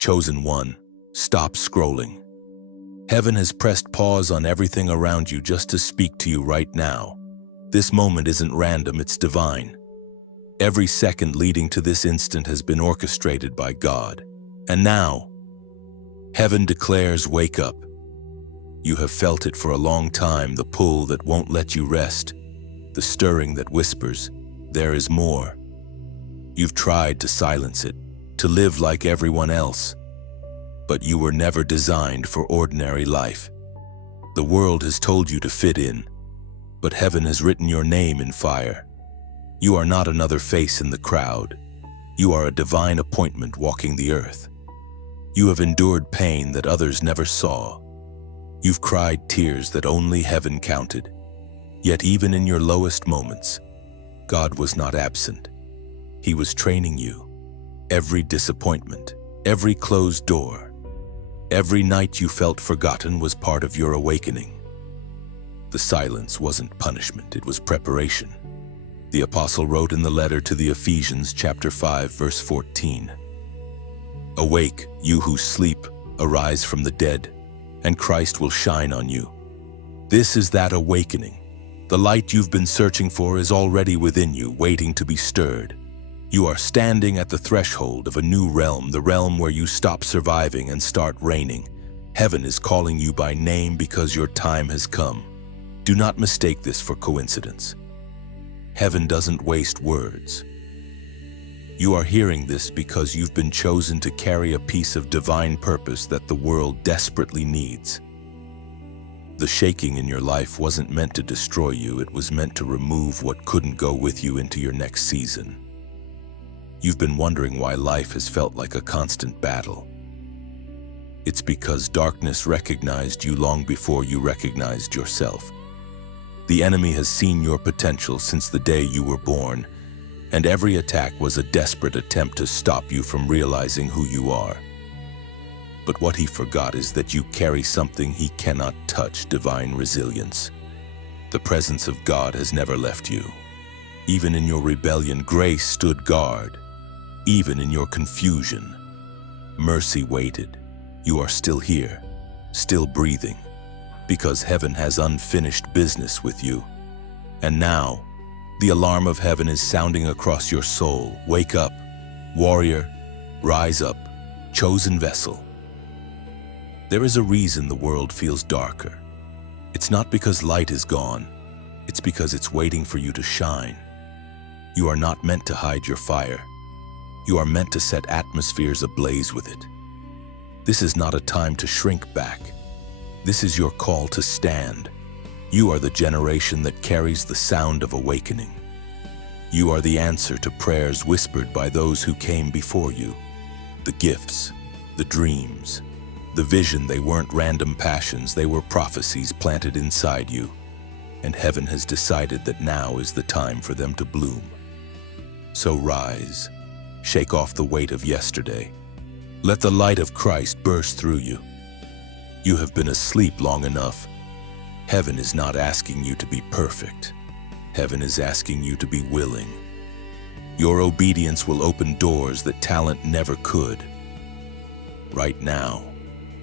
Chosen one, stop scrolling. Heaven has pressed pause on everything around you just to speak to you right now. This moment isn't random, it's divine. Every second leading to this instant has been orchestrated by God. And now, heaven declares, wake up. You have felt it for a long time, the pull that won't let you rest, the stirring that whispers, there is more. You've tried to silence it, to live like everyone else. But you were never designed for ordinary life. The world has told you to fit in, but heaven has written your name in fire. You are not another face in the crowd. You are a divine appointment walking the earth. You have endured pain that others never saw. You've cried tears that only heaven counted. Yet even in your lowest moments, God was not absent. He was training you. Every disappointment, every closed door, every night you felt forgotten was part of your awakening. The silence wasn't punishment, it was preparation. The apostle wrote in the letter to the Ephesians chapter 5, verse 14, "Awake, you who sleep, arise from the dead, and Christ will shine on you." This is that awakening. The light you've been searching for is already within you, waiting to be stirred. You are standing at the threshold of a new realm, the realm where you stop surviving and start reigning. Heaven is calling you by name because your time has come. Do not mistake this for coincidence. Heaven doesn't waste words. You are hearing this because you've been chosen to carry a piece of divine purpose that the world desperately needs. The shaking in your life wasn't meant to destroy you, it was meant to remove what couldn't go with you into your next season. You've been wondering why life has felt like a constant battle. It's because darkness recognized you long before you recognized yourself. The enemy has seen your potential since the day you were born, and every attack was a desperate attempt to stop you from realizing who you are. But what he forgot is that you carry something he cannot touch, divine resilience. The presence of God has never left you. Even in your rebellion, grace stood guard. Even in your confusion, mercy waited. You are still here, still breathing, because heaven has unfinished business with you. And now, the alarm of heaven is sounding across your soul. Wake up, warrior, rise up, chosen vessel. There is a reason the world feels darker. It's not because light is gone, it's because it's waiting for you to shine. You are not meant to hide your fire. You are meant to set atmospheres ablaze with it. This is not a time to shrink back. This is your call to stand. You are the generation that carries the sound of awakening. You are the answer to prayers whispered by those who came before you. The gifts, the dreams, the vision, they weren't random passions, they were prophecies planted inside you. And heaven has decided that now is the time for them to bloom. So rise. Shake off the weight of yesterday. Let the light of Christ burst through you. You have been asleep long enough. Heaven is not asking you to be perfect. Heaven is asking you to be willing. Your obedience will open doors that talent never could. Right now,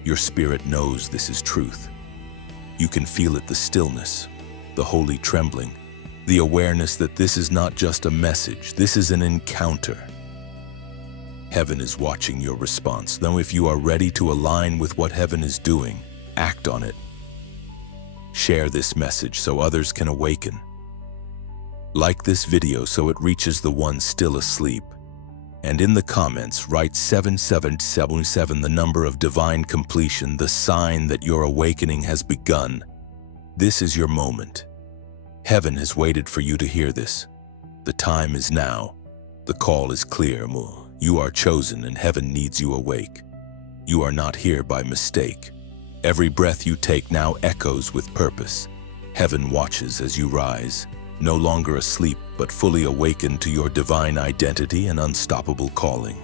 your spirit knows this is truth. You can feel it, the stillness, the holy trembling, the awareness that this is not just a message, this is an encounter. Heaven is watching your response. Now, if you are ready to align with what heaven is doing, act on it. Share this message so others can awaken. Like this video so it reaches the ones still asleep. And in the comments, write 7777, the number of divine completion, the sign that your awakening has begun. This is your moment. Heaven has waited for you to hear this. The time is now. The call is clear. You are chosen and heaven needs you awake. You are not here by mistake. Every breath you take now echoes with purpose. Heaven watches as you rise, no longer asleep, but fully awakened to your divine identity and unstoppable calling.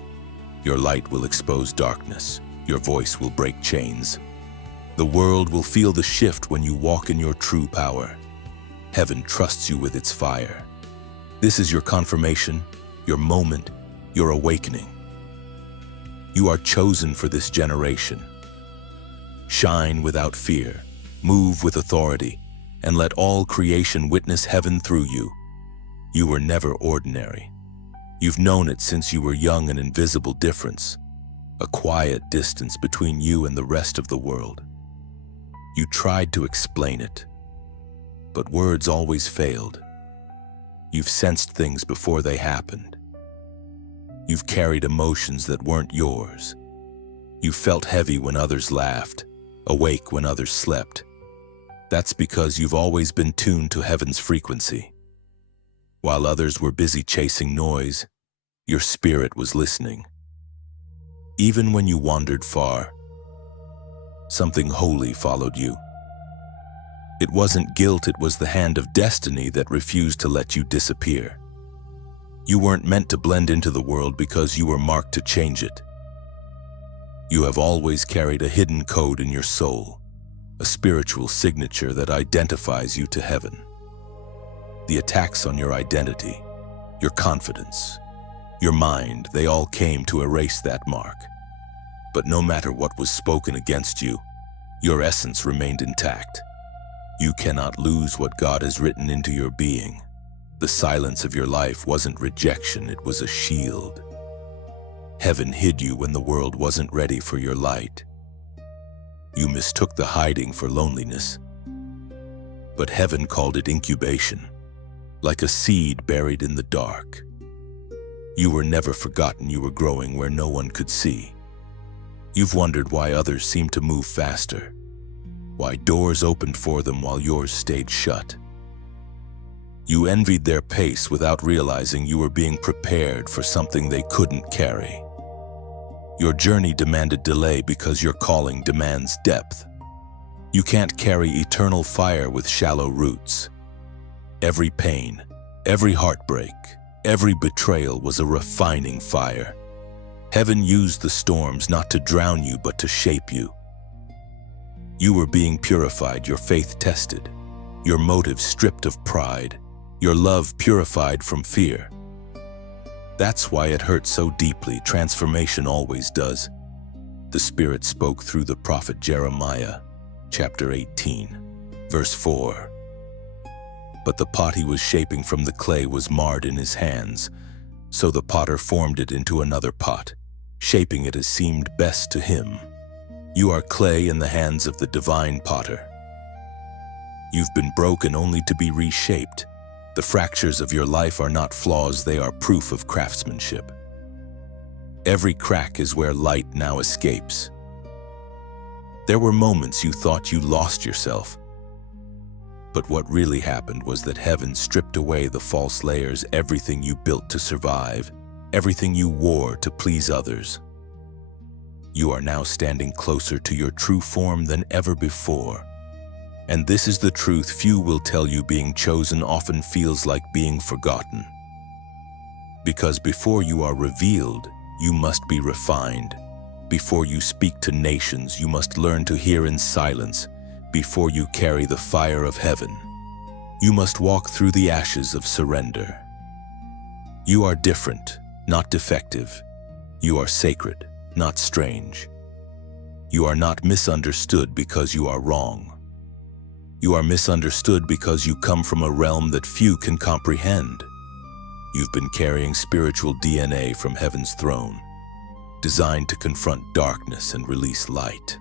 Your light will expose darkness. Your voice will break chains. The world will feel the shift when you walk in your true power. Heaven trusts you with its fire. This is your confirmation, your moment, your awakening. You are chosen for this generation. Shine without fear, move with authority, and let all creation witness heaven through you. You were never ordinary. You've known it since you were young, an invisible difference, a quiet distance between you and the rest of the world. You tried to explain it, but words always failed. You've sensed things before they happened. You've carried emotions that weren't yours. You felt heavy when others laughed, awake when others slept. That's because you've always been tuned to heaven's frequency. While others were busy chasing noise, your spirit was listening. Even when you wandered far, something holy followed you. It wasn't guilt, it was the hand of destiny that refused to let you disappear. You weren't meant to blend into the world because you were marked to change it. You have always carried a hidden code in your soul, a spiritual signature that identifies you to heaven. The attacks on your identity, your confidence, your mind, they all came to erase that mark. But no matter what was spoken against you, your essence remained intact. You cannot lose what God has written into your being. The silence of your life wasn't rejection, it was a shield. Heaven hid you when the world wasn't ready for your light. You mistook the hiding for loneliness, but heaven called it incubation, like a seed buried in the dark. You were never forgotten, you were growing where no one could see. You've wondered why others seemed to move faster, why doors opened for them while yours stayed shut. You envied their pace without realizing you were being prepared for something they couldn't carry. Your journey demanded delay because your calling demands depth. You can't carry eternal fire with shallow roots. Every pain, every heartbreak, every betrayal was a refining fire. Heaven used the storms not to drown you but to shape you. You were being purified, your faith tested, your motives stripped of pride, your love purified from fear. That's why it hurt so deeply. Transformation always does. The Spirit spoke through the prophet Jeremiah, chapter 18, verse 4. But the pot he was shaping from the clay was marred in his hands, so the potter formed it into another pot, shaping it as seemed best to him. You are clay in the hands of the divine potter. You've been broken only to be reshaped. The fractures of your life are not flaws, they are proof of craftsmanship. Every crack is where light now escapes. There were moments you thought you lost yourself. But what really happened was that heaven stripped away the false layers, everything you built to survive, everything you wore to please others. You are now standing closer to your true form than ever before. And this is the truth few will tell you: being chosen often feels like being forgotten. Because before you are revealed, you must be refined. Before you speak to nations, you must learn to hear in silence. Before you carry the fire of heaven, you must walk through the ashes of surrender. You are different, not defective. You are sacred, not strange. You are not misunderstood because you are wrong. You are misunderstood because you come from a realm that few can comprehend. You've been carrying spiritual DNA from heaven's throne, designed to confront darkness and release light.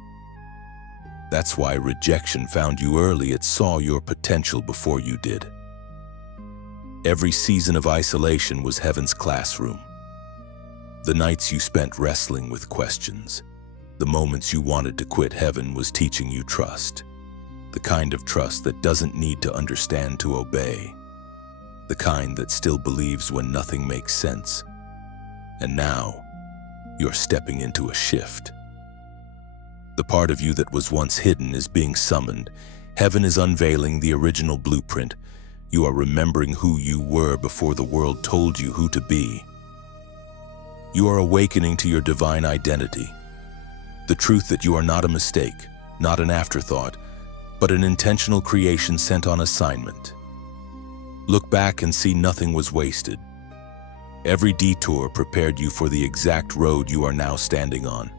That's why rejection found you early. It saw your potential before you did. Every season of isolation was heaven's classroom. The nights you spent wrestling with questions, the moments you wanted to quit, heaven was teaching you trust. The kind of trust that doesn't need to understand to obey. The kind that still believes when nothing makes sense. And now, you're stepping into a shift. The part of you that was once hidden is being summoned. Heaven is unveiling the original blueprint. You are remembering who you were before the world told you who to be. You are awakening to your divine identity. The truth that you are not a mistake, not an afterthought, but an intentional creation sent on assignment. Look back and see nothing was wasted. Every detour prepared you for the exact road you are now standing on.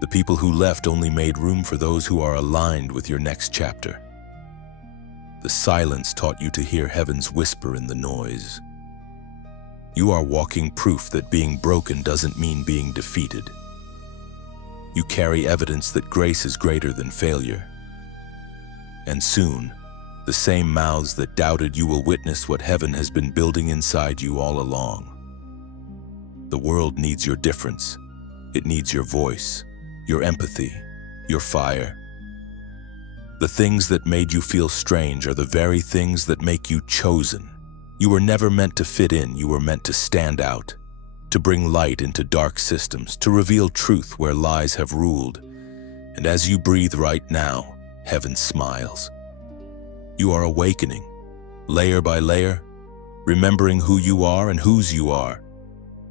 The people who left only made room for those who are aligned with your next chapter. The silence taught you to hear heaven's whisper in the noise. You are walking proof that being broken doesn't mean being defeated. You carry evidence that grace is greater than failure. And soon, the same mouths that doubted you will witness what heaven has been building inside you all along. The world needs your difference. It needs your voice, your empathy, your fire. The things that made you feel strange are the very things that make you chosen. You were never meant to fit in, you were meant to stand out, to bring light into dark systems, to reveal truth where lies have ruled. And as you breathe right now, heaven smiles. You are awakening, layer by layer, remembering who you are and whose you are.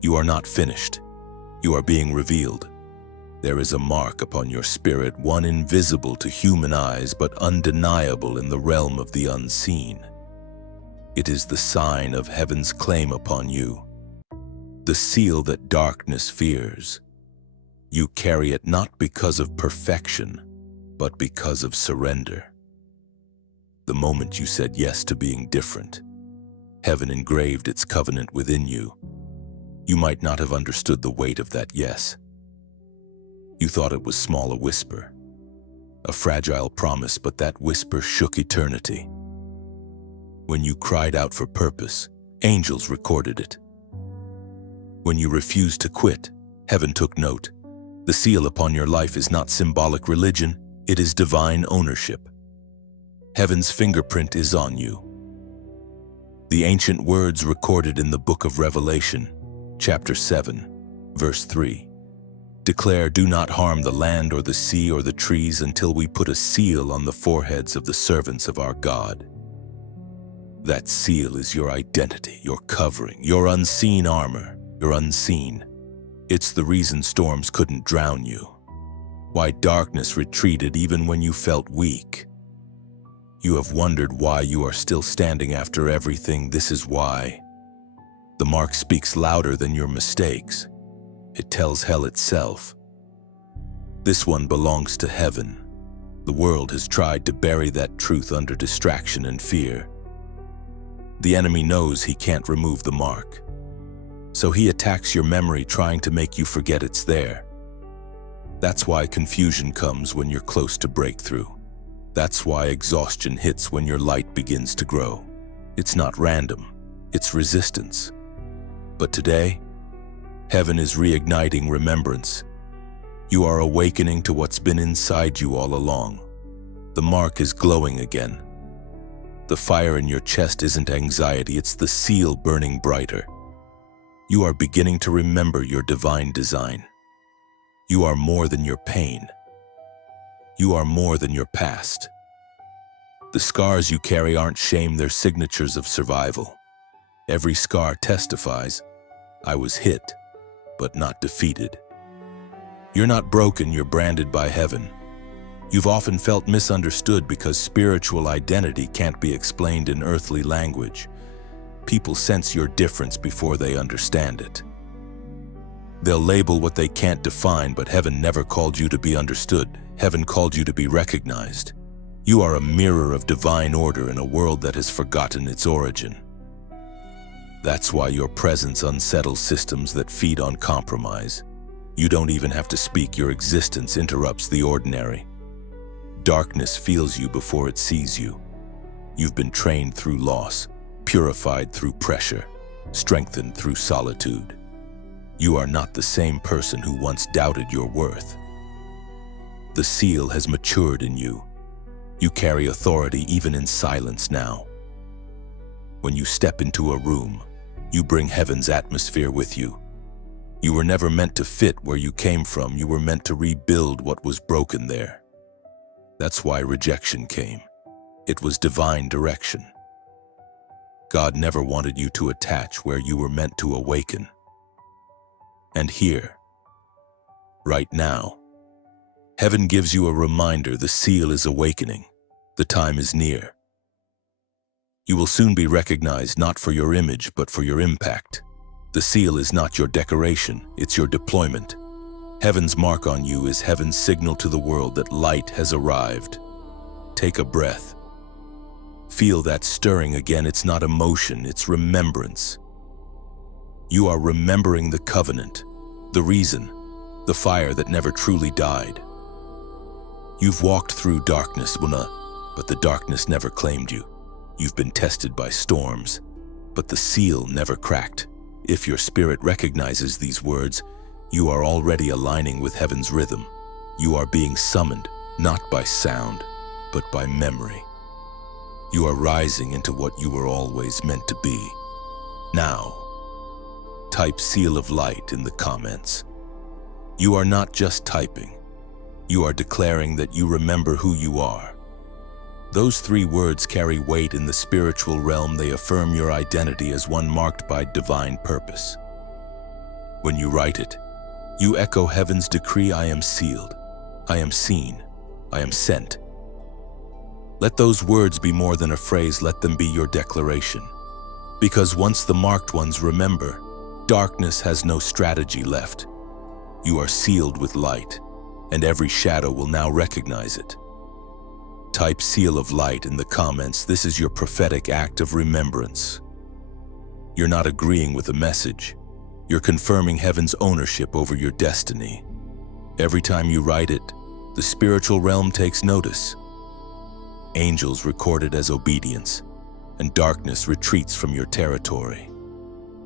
You are not finished. You are being revealed. There is a mark upon your spirit, one invisible to human eyes, but undeniable in the realm of the unseen. It is the sign of heaven's claim upon you, the seal that darkness fears. You carry it not because of perfection, but because of surrender. The moment you said yes to being different, heaven engraved its covenant within you. You might not have understood the weight of that yes. You thought it was small, a whisper, a fragile promise, but that whisper shook eternity. When you cried out for purpose, angels recorded it. When you refused to quit, heaven took note. The seal upon your life is not symbolic religion, it is divine ownership. Heaven's fingerprint is on you. The ancient words recorded in the book of Revelation, chapter 7, verse 3, declare, "Do not harm the land or the sea or the trees until we put a seal on the foreheads of the servants of our God." That seal is your identity, your covering, your unseen armor, your unseen. It's the reason storms couldn't drown you, why darkness retreated even when you felt weak. You have wondered why you are still standing after everything. This is why. The mark speaks louder than your mistakes. It tells hell itself. This one belongs to heaven. The world has tried to bury that truth under distraction and fear. The enemy knows he can't remove the mark, so he attacks your memory, trying to make you forget it's there. That's why confusion comes when you're close to breakthrough. That's why exhaustion hits when your light begins to grow. It's not random, it's resistance. But today, heaven is reigniting remembrance. You are awakening to what's been inside you all along. The mark is glowing again. The fire in your chest isn't anxiety, it's the seal burning brighter. You are beginning to remember your divine design. You are more than your pain. You are more than your past. The scars you carry aren't shame, they're signatures of survival. Every scar testifies, I was hit, but not defeated. You're not broken, you're branded by heaven. You've often felt misunderstood because spiritual identity can't be explained in earthly language. People sense your difference before they understand it. They'll label what they can't define, but heaven never called you to be understood. Heaven called you to be recognized. You are a mirror of divine order in a world that has forgotten its origin. That's why your presence unsettles systems that feed on compromise. You don't even have to speak, your existence interrupts the ordinary. Darkness feels you before it sees you. You've been trained through loss, purified through pressure, strengthened through solitude. You are not the same person who once doubted your worth. The seal has matured in you. You carry authority even in silence now. When you step into a room, you bring heaven's atmosphere with you. You were never meant to fit where you came from, you were meant to rebuild what was broken there. That's why rejection came. It was divine direction. God never wanted you to attach where you were meant to awaken. And here, right now, heaven gives you a reminder. The seal is awakening. The time is near. You will soon be recognized not for your image, but for your impact. The seal is not your decoration, it's your deployment. Heaven's mark on you is heaven's signal to the world that light has arrived. Take a breath. Feel that stirring again. It's not emotion, it's remembrance. You are remembering the covenant, the reason, the fire that never truly died. You've walked through darkness, but the darkness never claimed you. You've been tested by storms, but the seal never cracked. If your spirit recognizes these words, you are already aligning with heaven's rhythm. You are being summoned, not by sound, but by memory. You are rising into what you were always meant to be. Now, type seal of light in the comments. You are not just typing. You are declaring that you remember who you are. Those 3 words carry weight in the spiritual realm. They affirm your identity as one marked by divine purpose. When you write it, you echo heaven's decree: I am sealed, I am seen, I am sent. Let those words be more than a phrase, let them be your declaration. Because once the marked ones remember, darkness has no strategy left. You are sealed with light, and every shadow will now recognize it. Type seal of light in the comments. This is your prophetic act of remembrance. You're not agreeing with a message. You're confirming heaven's ownership over your destiny. Every time you write it, the spiritual realm takes notice. Angels record it as obedience, and darkness retreats from your territory.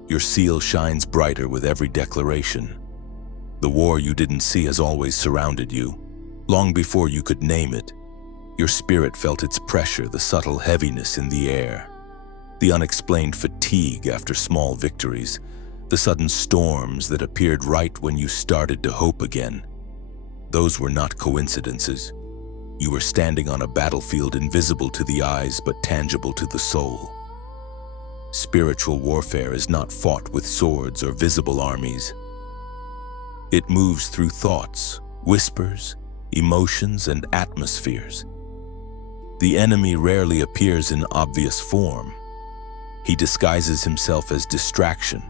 Your seal shines brighter with every declaration. The war you didn't see has always surrounded you. Long before you could name it, your spirit felt its pressure, the subtle heaviness in the air, the unexplained fatigue after small victories, the sudden storms that appeared right when you started to hope again. Those were not coincidences. You were standing on a battlefield invisible to the eyes but tangible to the soul. Spiritual warfare is not fought with swords or visible armies. It moves through thoughts, whispers, emotions, and atmospheres. The enemy rarely appears in obvious form. He disguises himself as distraction,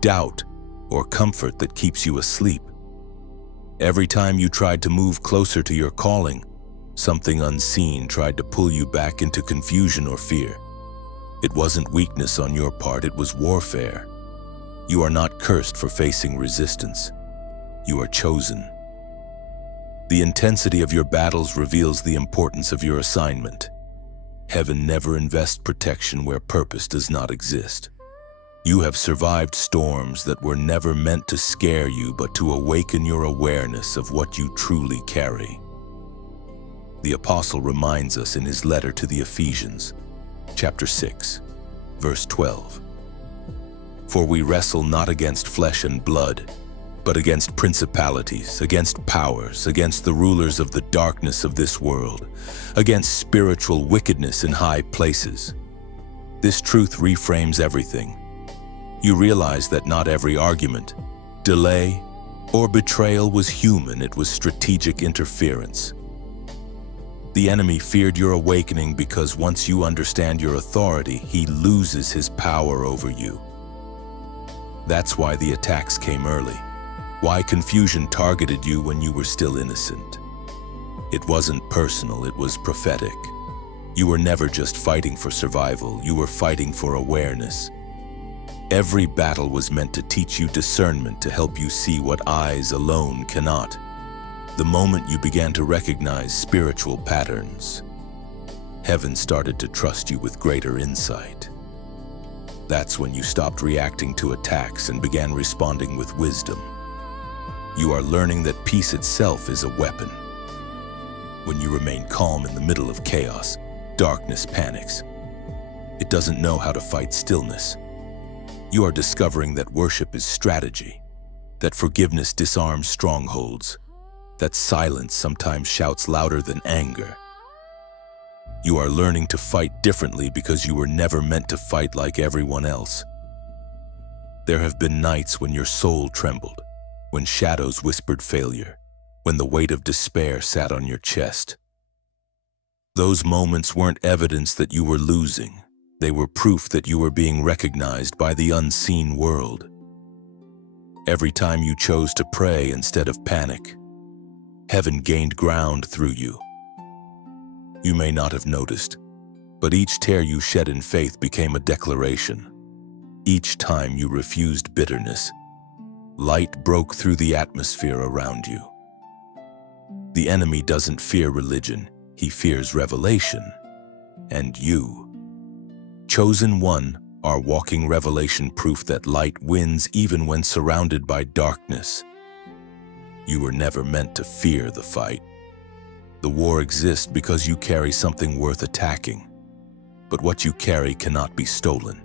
doubt, or comfort that keeps you asleep. Every time you tried to move closer to your calling, something unseen tried to pull you back into confusion or fear. It wasn't weakness on your part, it was warfare. You are not cursed for facing resistance. You are chosen. The intensity of your battles reveals the importance of your assignment. Heaven never invests protection where purpose does not exist. You have survived storms that were never meant to scare you, but to awaken your awareness of what you truly carry. The apostle reminds us in his letter to the Ephesians, chapter 6, verse 12. For we wrestle not against flesh and blood, but against principalities, against powers, against the rulers of the darkness of this world, against spiritual wickedness in high places. This truth reframes everything. You realize that not every argument, delay, or betrayal was human, it was strategic interference. The enemy feared your awakening because once you understand your authority, he loses his power over you. That's why the attacks came early. Why confusion targeted you when you were still innocent. It wasn't personal, it was prophetic. You were never just fighting for survival, you were fighting for awareness. Every battle was meant to teach you discernment, to help you see what eyes alone cannot. The moment you began to recognize spiritual patterns, heaven started to trust you with greater insight. That's when you stopped reacting to attacks and began responding with wisdom. You are learning that peace itself is a weapon. When you remain calm in the middle of chaos, darkness panics. It doesn't know how to fight stillness. You are discovering that worship is strategy, that forgiveness disarms strongholds, that silence sometimes shouts louder than anger. You are learning to fight differently because you were never meant to fight like everyone else. There have been nights when your soul trembled, when shadows whispered failure, when the weight of despair sat on your chest. Those moments weren't evidence that you were losing. They were proof that you were being recognized by the unseen world. Every time you chose to pray instead of panic, heaven gained ground through you. You may not have noticed, but each tear you shed in faith became a declaration. Each time you refused bitterness, light broke through the atmosphere around you. The enemy doesn't fear religion, he fears revelation. And you, chosen one, are walking revelation proof that light wins even when surrounded by darkness. You were never meant to fear the fight. The war exists because you carry something worth attacking. But what you carry cannot be stolen.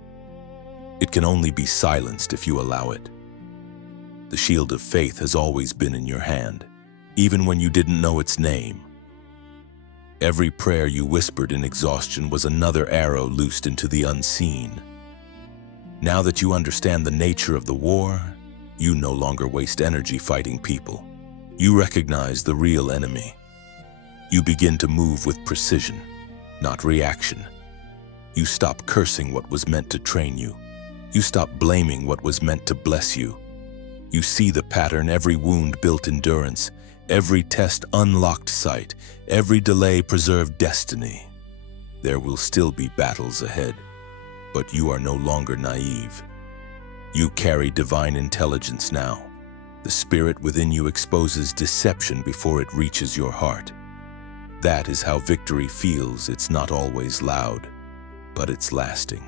It can only be silenced if you allow it. The shield of faith has always been in your hand, even when you didn't know its name. Every prayer you whispered in exhaustion was another arrow loosed into the unseen. Now that you understand the nature of the war, you no longer waste energy fighting people. You recognize the real enemy. You begin to move with precision, not reaction. You stop cursing what was meant to train you. You stop blaming what was meant to bless you. You see the pattern. Every wound built endurance, every test unlocked sight, every delay preserved destiny. There will still be battles ahead, but you are no longer naive. You carry divine intelligence now. The spirit within you exposes deception before it reaches your heart. That is how victory feels. It's not always loud, but it's lasting.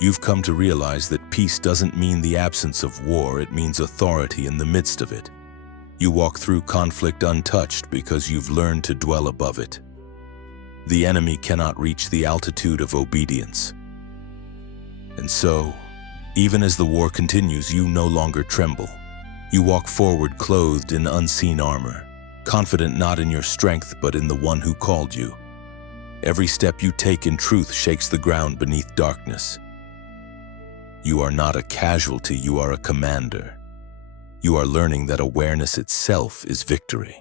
You've come to realize that peace doesn't mean the absence of war, it means authority in the midst of it. You walk through conflict untouched because you've learned to dwell above it. The enemy cannot reach the altitude of obedience. And so, even as the war continues, you no longer tremble. You walk forward clothed in unseen armor, confident not in your strength but in the one who called you. Every step you take in truth shakes the ground beneath darkness. You are not a casualty, you are a commander. You are learning that awareness itself is victory.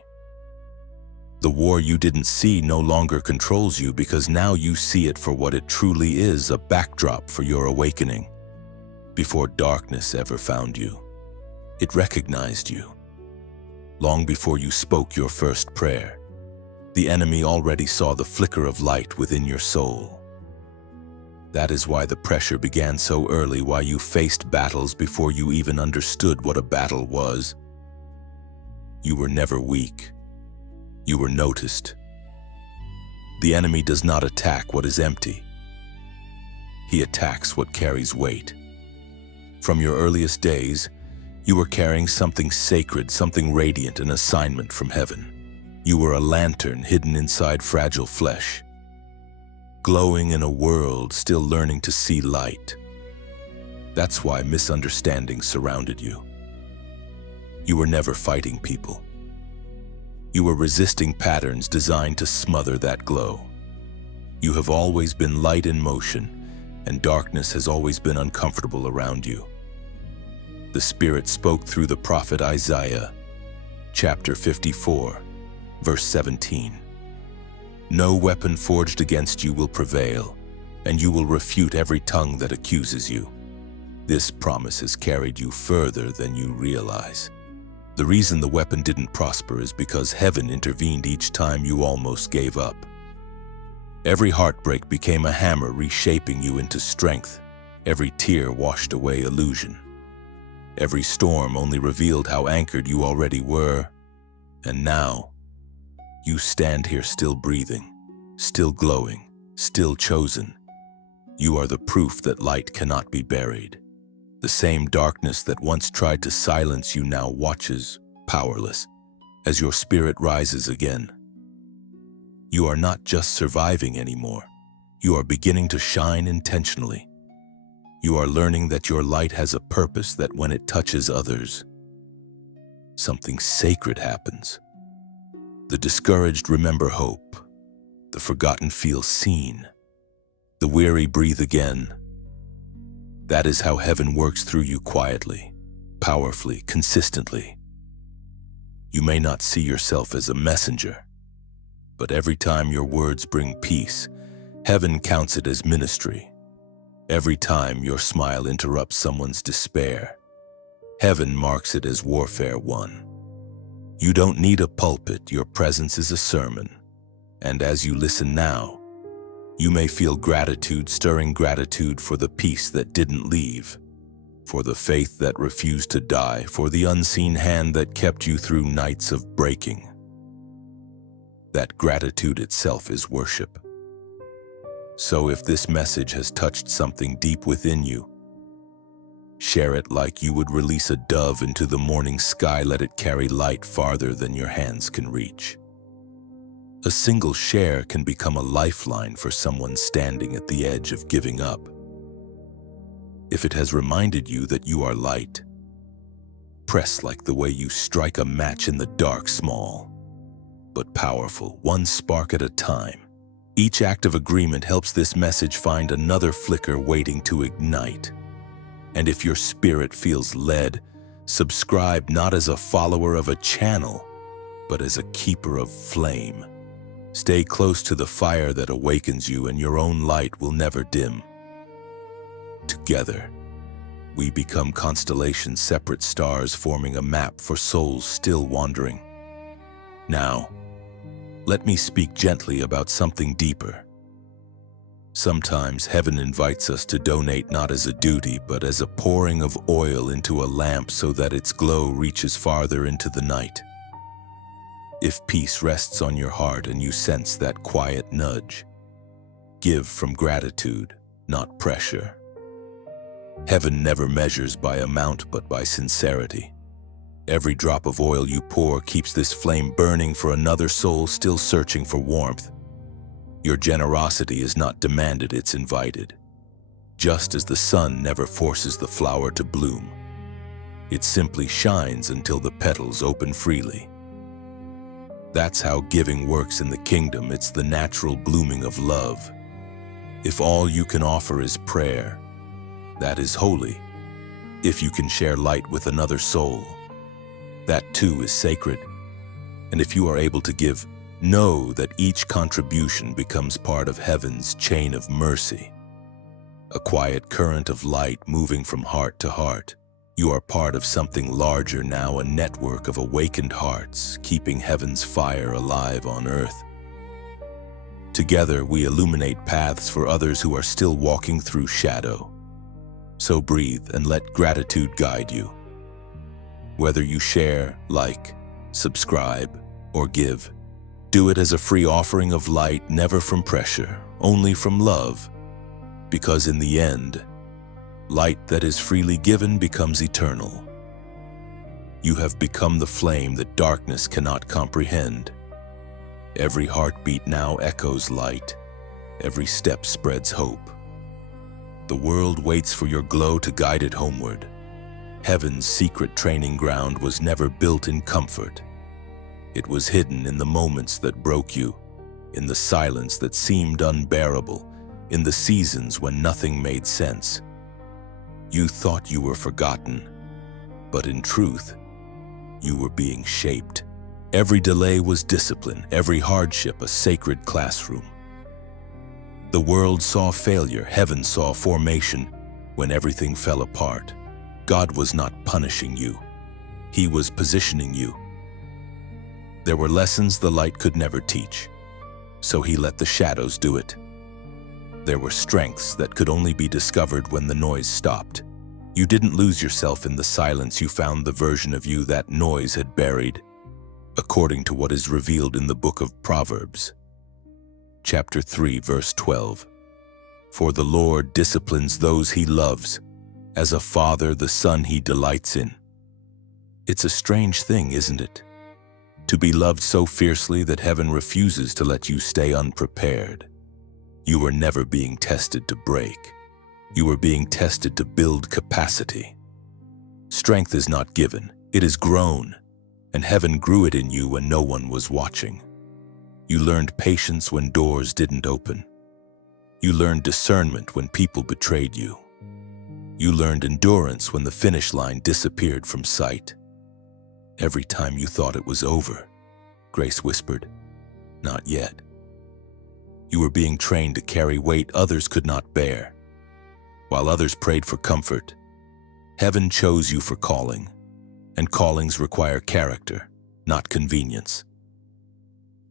The war you didn't see no longer controls you because now you see it for what it truly is, a backdrop for your awakening. Before darkness ever found you, it recognized you. Long before you spoke your first prayer, the enemy already saw the flicker of light within your soul. That is why the pressure began so early, why you faced battles before you even understood what a battle was. You were never weak. You were noticed. The enemy does not attack what is empty. He attacks what carries weight. From your earliest days, you were carrying something sacred, something radiant, an assignment from heaven. You were a lantern hidden inside fragile flesh, glowing in a world still learning to see light. That's why misunderstandings surrounded you. You were never fighting people. You were resisting patterns designed to smother that glow. You have always been light in motion, and darkness has always been uncomfortable around you. The Spirit spoke through the prophet Isaiah, chapter 54, verse 17. No weapon forged against you will prevail, and you will refute every tongue that accuses you. This promise has carried you further than you realize. The reason the weapon didn't prosper is because heaven intervened each time you almost gave up. Every heartbreak became a hammer reshaping you into strength. Every tear washed away illusion. Every storm only revealed how anchored you already were. And now, you stand here still breathing, still glowing, still chosen. You are the proof that light cannot be buried. The same darkness that once tried to silence you now watches, powerless, as your spirit rises again. You are not just surviving anymore. You are beginning to shine intentionally. You are learning that your light has a purpose, that when it touches others, something sacred happens. The discouraged remember hope. The forgotten feel seen. The weary breathe again. That is how heaven works through you, quietly, powerfully, consistently. You may not see yourself as a messenger, but every time your words bring peace, heaven counts it as ministry. Every time your smile interrupts someone's despair, Heaven marks it as warfare won. You don't need a pulpit, your presence is a sermon. And as you listen now, you may feel gratitude, stirring gratitude for the peace that didn't leave, for the faith that refused to die, for the unseen hand that kept you through nights of breaking. That gratitude itself is worship. So if this message has touched something deep within you, share it like you would release a dove into the morning sky. Let it carry light farther than your hands can reach. A single share can become a lifeline for someone standing at the edge of giving up. If it has reminded you that you are light, press like the way you strike a match in the dark, small but powerful, one spark at a time. Each act of agreement helps this message find another flicker waiting to ignite. And if your spirit feels led, subscribe not as a follower of a channel, but as a keeper of flame. Stay close to the fire that awakens you, and your own light will never dim. Together, we become constellations, separate stars forming a map for souls still wandering. Now, let me speak gently about something deeper. Sometimes heaven invites us to donate not as a duty, but as a pouring of oil into a lamp so that its glow reaches farther into the night. If peace rests on your heart and you sense that quiet nudge, give from gratitude, not pressure. Heaven never measures by amount but by sincerity. Every drop of oil you pour keeps this flame burning for another soul still searching for warmth. Your generosity is not demanded, it's invited. Just as the sun never forces the flower to bloom, it simply shines until the petals open freely. That's how giving works in the kingdom. It's the natural blooming of love. If all you can offer is prayer, that is holy. If you can share light with another soul, that too is sacred. And if you are able to give, know that each contribution becomes part of heaven's chain of mercy. A quiet current of light moving from heart to heart. You are part of something larger now, a network of awakened hearts, keeping heaven's fire alive on earth. Together, we illuminate paths for others who are still walking through shadow. So breathe and let gratitude guide you. Whether you share, like, subscribe, or give, do it as a free offering of light, never from pressure, only from love. Because in the end, light that is freely given becomes eternal. You have become the flame that darkness cannot comprehend. Every heartbeat now echoes light. Every step spreads hope. The world waits for your glow to guide it homeward. Heaven's secret training ground was never built in comfort. It was hidden in the moments that broke you, in the silence that seemed unbearable, in the seasons when nothing made sense. You thought you were forgotten, but in truth, you were being shaped. Every delay was discipline, every hardship a sacred classroom. The world saw failure, heaven saw formation. When everything fell apart, God was not punishing you. He was positioning you. There were lessons the light could never teach, so he let the shadows do it. There were strengths that could only be discovered when the noise stopped. You didn't lose yourself in the silence, you found the version of you that noise had buried, according to what is revealed in the book of Proverbs. Chapter 3, verse 12. For the Lord disciplines those he loves, as a father the son he delights in. It's a strange thing, isn't it? To be loved so fiercely that heaven refuses to let you stay unprepared. You were never being tested to break. You were being tested to build capacity. Strength is not given, it is grown, and heaven grew it in you when no one was watching. You learned patience when doors didn't open. You learned discernment when people betrayed you. You learned endurance when the finish line disappeared from sight. Every time you thought it was over, grace whispered, "Not yet." You were being trained to carry weight others could not bear. While others prayed for comfort, Heaven chose you for calling, and callings require character, not convenience.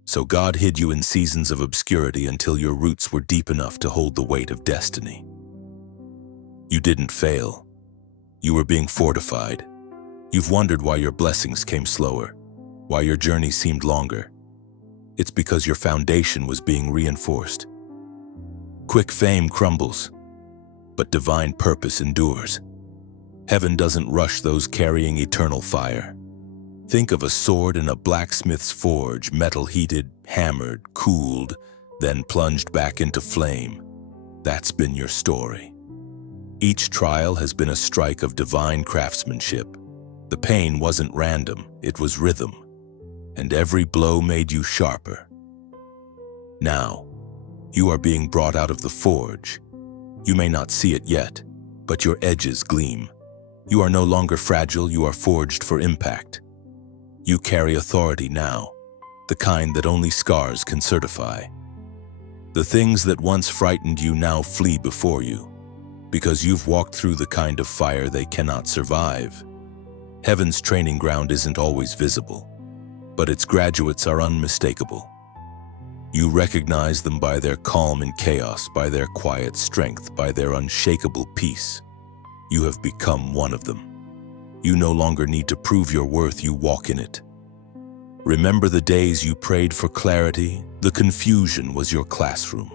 So God hid you in seasons of obscurity until your roots were deep enough to hold the weight of destiny. You didn't fail. You were being fortified. You've wondered why your blessings came slower, why your journey seemed longer. It's because your foundation was being reinforced. Quick fame crumbles, but divine purpose endures. Heaven doesn't rush those carrying eternal fire. Think of a sword in a blacksmith's forge, metal heated, hammered, cooled, then plunged back into flame. That's been your story. Each trial has been a strike of divine craftsmanship. The pain wasn't random, it was rhythm, and every blow made you sharper. Now, you are being brought out of the forge. You may not see it yet, but your edges gleam. You are no longer fragile, you are forged for impact. You carry authority now, the kind that only scars can certify. The things that once frightened you now flee before you, because you've walked through the kind of fire they cannot survive. Heaven's training ground isn't always visible, but its graduates are unmistakable. You recognize them by their calm in chaos, by their quiet strength, by their unshakable peace. You have become one of them. You no longer need to prove your worth, you walk in it. Remember the days you prayed for clarity? The confusion was your classroom.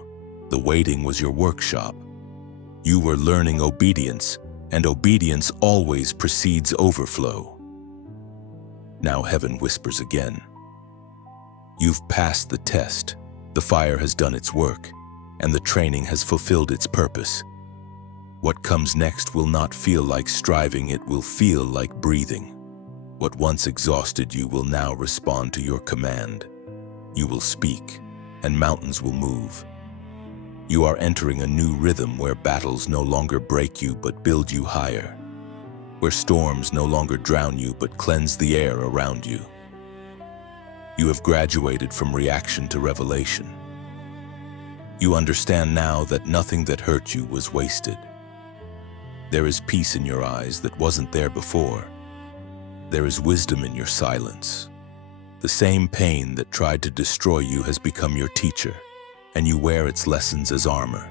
The waiting was your workshop. You were learning obedience, and obedience always precedes overflow. Now heaven whispers again. You've passed the test. The fire has done its work, and the training has fulfilled its purpose. What comes next will not feel like striving, it will feel like breathing. What once exhausted you will now respond to your command. You will speak, and mountains will move. You are entering a new rhythm where battles no longer break you but build you higher, where storms no longer drown you but cleanse the air around you. You have graduated from reaction to revelation. You understand now that nothing that hurt you was wasted. There is peace in your eyes that wasn't there before. There is wisdom in your silence. The same pain that tried to destroy you has become your teacher, and you wear its lessons as armor.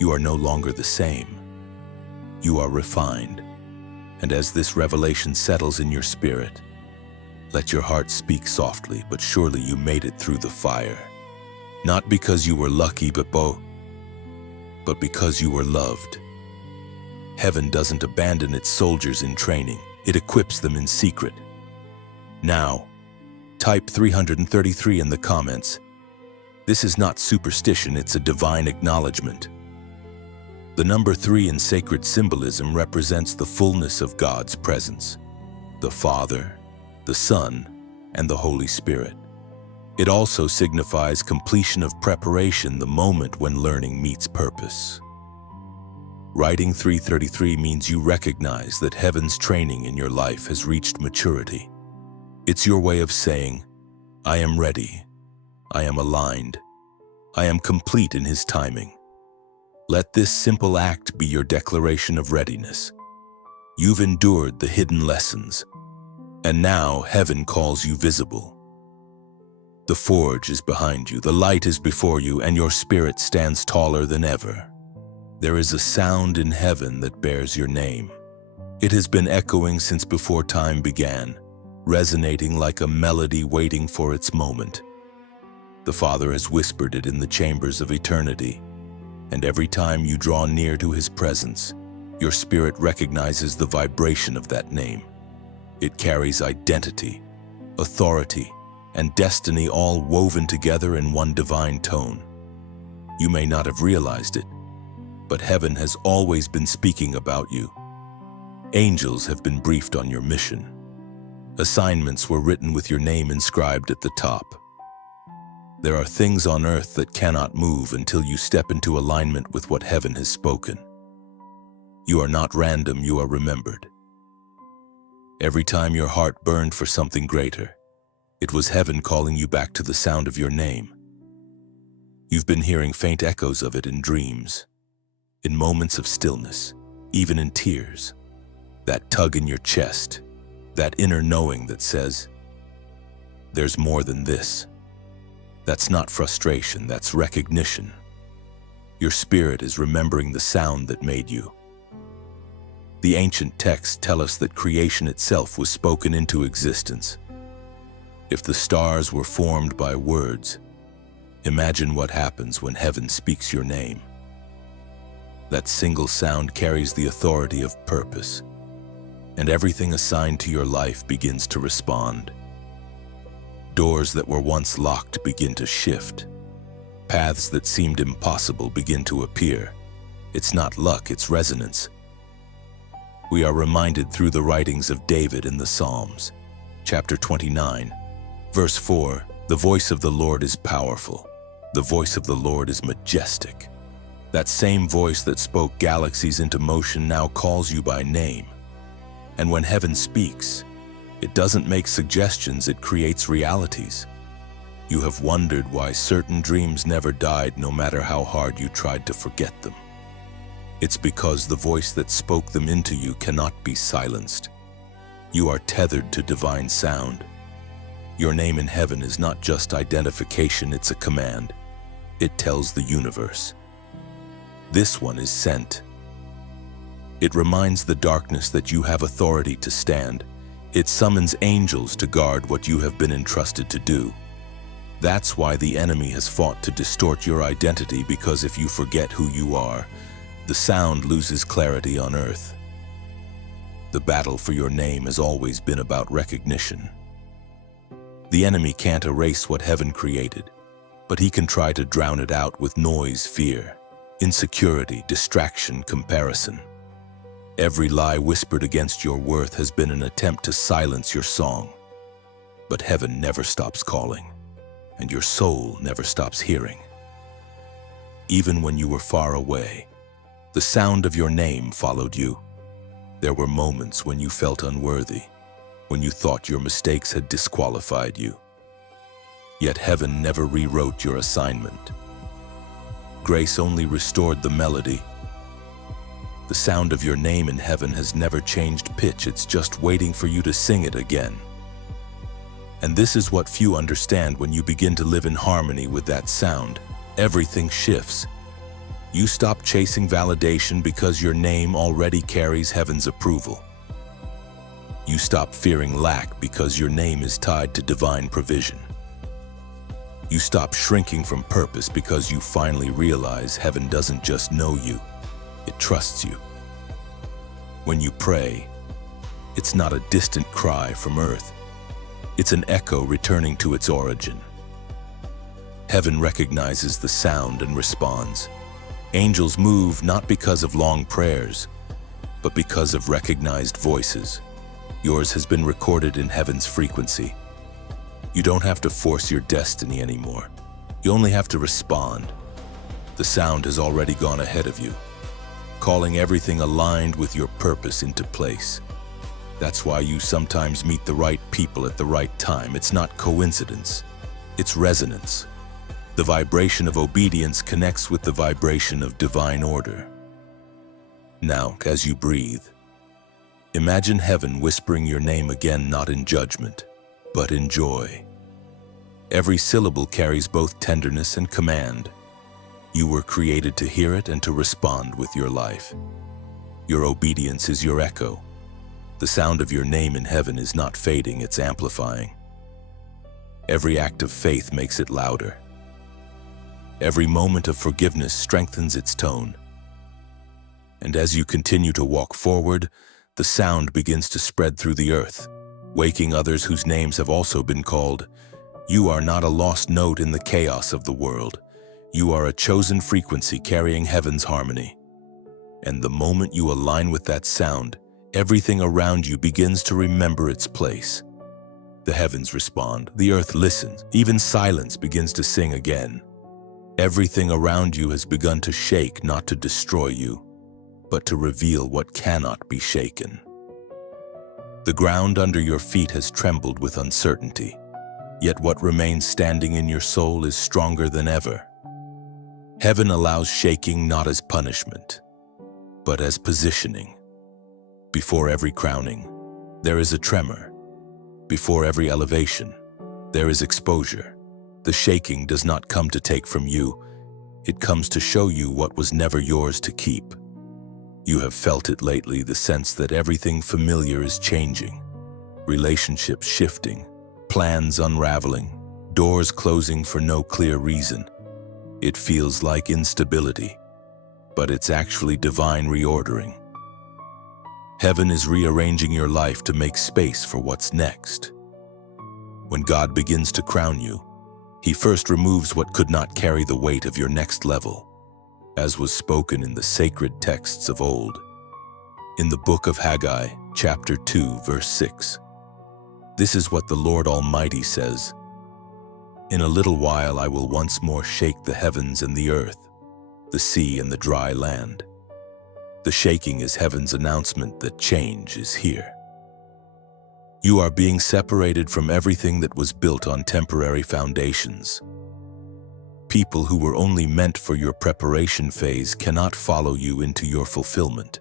You are no longer the same. You are refined, and as this revelation settles in your spirit, let your heart speak softly, but surely you made it through the fire. Not because you were lucky, but because you were loved. Heaven doesn't abandon its soldiers in training, it equips them in secret. Now, type 333 in the comments. This is not superstition, it's a divine acknowledgement. The number 3 in sacred symbolism represents the fullness of God's presence, the Father, the Son, and the Holy Spirit. It also signifies completion of preparation, the moment when learning meets purpose. Writing 333 means you recognize that heaven's training in your life has reached maturity. It's your way of saying, I am ready. I am aligned. I am complete in His timing. Let this simple act be your declaration of readiness. You've endured the hidden lessons, and now heaven calls you visible. The forge is behind you, the light is before you, and your spirit stands taller than ever. There is a sound in heaven that bears your name. It has been echoing since before time began, resonating like a melody waiting for its moment. The Father has whispered it in the chambers of eternity, and every time you draw near to His presence, your spirit recognizes the vibration of that name. It carries identity, authority, and destiny all woven together in one divine tone. You may not have realized it, but heaven has always been speaking about you. Angels have been briefed on your mission. Assignments were written with your name inscribed at the top. There are things on earth that cannot move until you step into alignment with what heaven has spoken. You are not random, you are remembered. Every time your heart burned for something greater, it was heaven calling you back to the sound of your name. You've been hearing faint echoes of it in dreams, in moments of stillness, even in tears. That tug in your chest, that inner knowing that says, there's more than this. That's not frustration, that's recognition. Your spirit is remembering the sound that made you. The ancient texts tell us that creation itself was spoken into existence. If the stars were formed by words, imagine what happens when heaven speaks your name. That single sound carries the authority of purpose, and everything assigned to your life begins to respond. Doors that were once locked begin to shift. Paths that seemed impossible begin to appear. It's not luck, it's resonance. We are reminded through the writings of David in the Psalms. Chapter 29, verse 4, "The voice of the Lord is powerful. The voice of the Lord is majestic." That same voice that spoke galaxies into motion now calls you by name. And when heaven speaks, it doesn't make suggestions, it creates realities. You have wondered why certain dreams never died no matter how hard you tried to forget them. It's because the voice that spoke them into you cannot be silenced. You are tethered to divine sound. Your name in heaven is not just identification, it's a command. It tells the universe, this one is sent. It reminds the darkness that you have authority to stand. It summons angels to guard what you have been entrusted to do. That's why the enemy has fought to distort your identity, because if you forget who you are, the sound loses clarity on earth. The battle for your name has always been about recognition. The enemy can't erase what heaven created, but he can try to drown it out with noise, fear, insecurity, distraction, comparison. Every lie whispered against your worth has been an attempt to silence your song. But heaven never stops calling, and your soul never stops hearing. Even when you were far away, the sound of your name followed you. There were moments when you felt unworthy, when you thought your mistakes had disqualified you. Yet heaven never rewrote your assignment. Grace only restored the melody. The sound of your name in heaven has never changed pitch, it's just waiting for you to sing it again. And this is what few understand: when you begin to live in harmony with that sound, everything shifts. You stop chasing validation because your name already carries heaven's approval. You stop fearing lack because your name is tied to divine provision. You stop shrinking from purpose because you finally realize heaven doesn't just know you, it trusts you. When you pray, it's not a distant cry from earth. It's an echo returning to its origin. Heaven recognizes the sound and responds. Angels move not because of long prayers, but because of recognized voices. Yours has been recorded in heaven's frequency. You don't have to force your destiny anymore. You only have to respond. The sound has already gone ahead of you, calling everything aligned with your purpose into place. That's why you sometimes meet the right people at the right time. It's not coincidence, it's resonance. The vibration of obedience connects with the vibration of divine order. Now, as you breathe, imagine heaven whispering your name again, not in judgment, but in joy. Every syllable carries both tenderness and command. You were created to hear it and to respond with your life. Your obedience is your echo. The sound of your name in heaven is not fading, it's amplifying. Every act of faith makes it louder. Every moment of forgiveness strengthens its tone. And as you continue to walk forward, the sound begins to spread through the earth, waking others whose names have also been called. You are not a lost note in the chaos of the world. You are a chosen frequency carrying heaven's harmony. And the moment you align with that sound, everything around you begins to remember its place. The heavens respond, the earth listens, even silence begins to sing again. Everything around you has begun to shake, not to destroy you, but to reveal what cannot be shaken. The ground under your feet has trembled with uncertainty, yet what remains standing in your soul is stronger than ever. Heaven allows shaking not as punishment, but as positioning. Before every crowning, there is a tremor. Before every elevation, there is exposure. The shaking does not come to take from you. It comes to show you what was never yours to keep. You have felt it lately, the sense that everything familiar is changing. Relationships shifting, plans unraveling, doors closing for no clear reason. It feels like instability, but it's actually divine reordering. Heaven is rearranging your life to make space for what's next. When God begins to crown you, He first removes what could not carry the weight of your next level, as was spoken in the sacred texts of old. In the book of Haggai, chapter 2, verse 6, this is what the Lord Almighty says: "In a little while I will once more shake the heavens and the earth, the sea and the dry land." The shaking is heaven's announcement that change is here. You are being separated from everything that was built on temporary foundations. People who were only meant for your preparation phase cannot follow you into your fulfillment.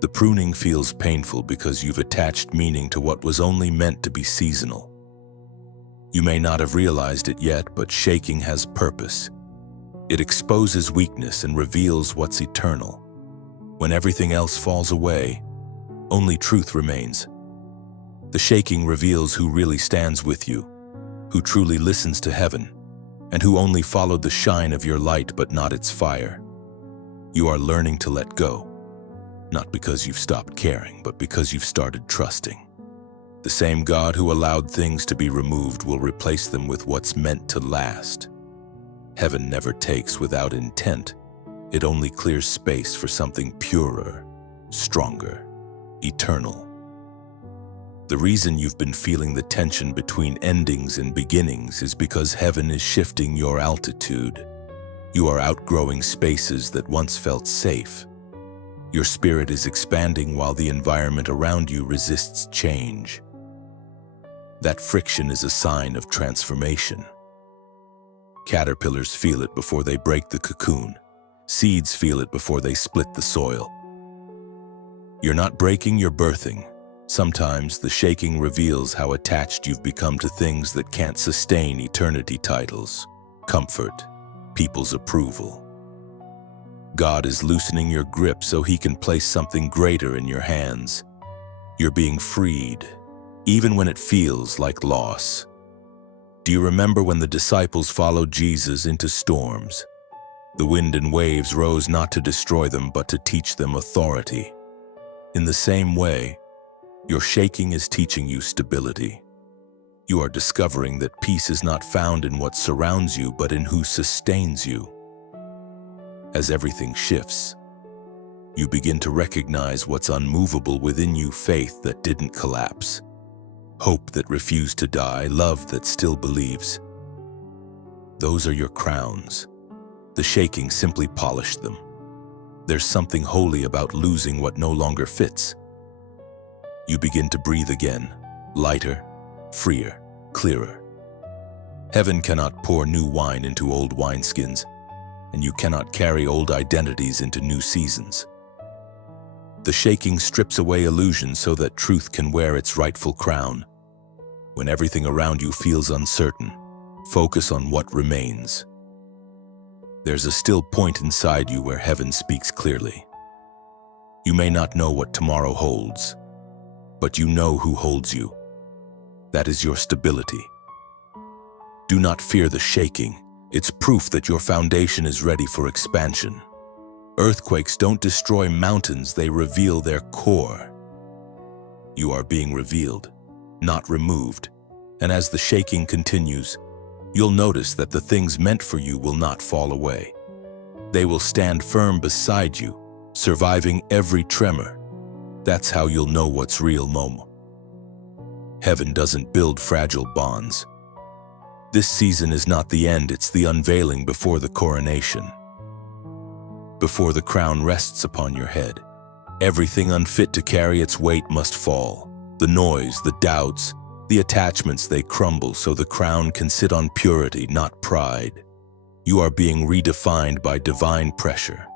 The pruning feels painful because you've attached meaning to what was only meant to be seasonal. You may not have realized it yet, but shaking has purpose. It exposes weakness and reveals what's eternal. When everything else falls away, only truth remains. The shaking reveals who really stands with you, who truly listens to heaven, and who only followed the shine of your light but not its fire. You are learning to let go, not because you've stopped caring, but because you've started trusting. The same God who allowed things to be removed will replace them with what's meant to last. Heaven never takes without intent. It only clears space for something purer, stronger, eternal. The reason you've been feeling the tension between endings and beginnings is because heaven is shifting your altitude. You are outgrowing spaces that once felt safe. Your spirit is expanding while the environment around you resists change. That friction is a sign of transformation. Caterpillars feel it before they break the cocoon. Seeds feel it before they split the soil. You're not breaking, you're birthing. Sometimes the shaking reveals how attached you've become to things that can't sustain eternity: titles, comfort, people's approval. God is loosening your grip so He can place something greater in your hands. You're being freed, even when it feels like loss. Do you remember when the disciples followed Jesus into storms? The wind and waves rose not to destroy them, but to teach them authority. In the same way, your shaking is teaching you stability. You are discovering that peace is not found in what surrounds you, but in who sustains you. As everything shifts, you begin to recognize what's unmovable within you: faith that didn't collapse, hope that refused to die, love that still believes. Those are your crowns. The shaking simply polished them. There's something holy about losing what no longer fits. You begin to breathe again, lighter, freer, clearer. Heaven cannot pour new wine into old wineskins, and you cannot carry old identities into new seasons. The shaking strips away illusion so that truth can wear its rightful crown. When everything around you feels uncertain, focus on what remains. There's a still point inside you where heaven speaks clearly. You may not know what tomorrow holds, but you know who holds you. That is your stability. Do not fear the shaking. It's proof that your foundation is ready for expansion. Earthquakes don't destroy mountains, they reveal their core. You are being revealed, not removed. And as the shaking continues, you'll notice that the things meant for you will not fall away. They will stand firm beside you, surviving every tremor. That's how you'll know what's real, Momo. Heaven doesn't build fragile bonds. This season is not the end, it's the unveiling before the coronation. Before the crown rests upon your head, everything unfit to carry its weight must fall. The noise, the doubts, the attachments, they crumble so the crown can sit on purity, not pride. You are being redefined by divine pressure.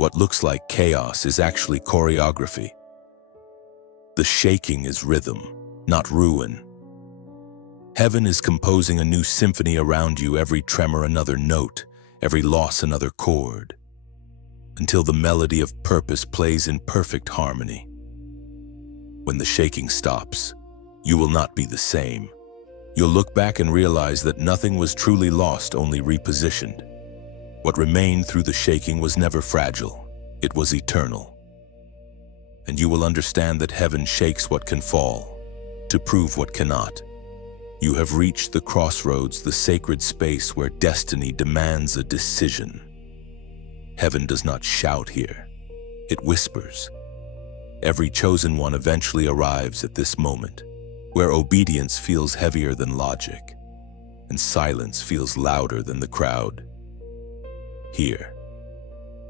What looks like chaos is actually choreography. The shaking is rhythm, not ruin. Heaven is composing a new symphony around you, every tremor another note, every loss another chord, until the melody of purpose plays in perfect harmony. When the shaking stops, you will not be the same. You'll look back and realize that nothing was truly lost, only repositioned. What remained through the shaking was never fragile, it was eternal. And you will understand that heaven shakes what can fall, to prove what cannot. You have reached the crossroads, the sacred space where destiny demands a decision. Heaven does not shout here, it whispers. Every chosen one eventually arrives at this moment, where obedience feels heavier than logic, and silence feels louder than the crowd. Here,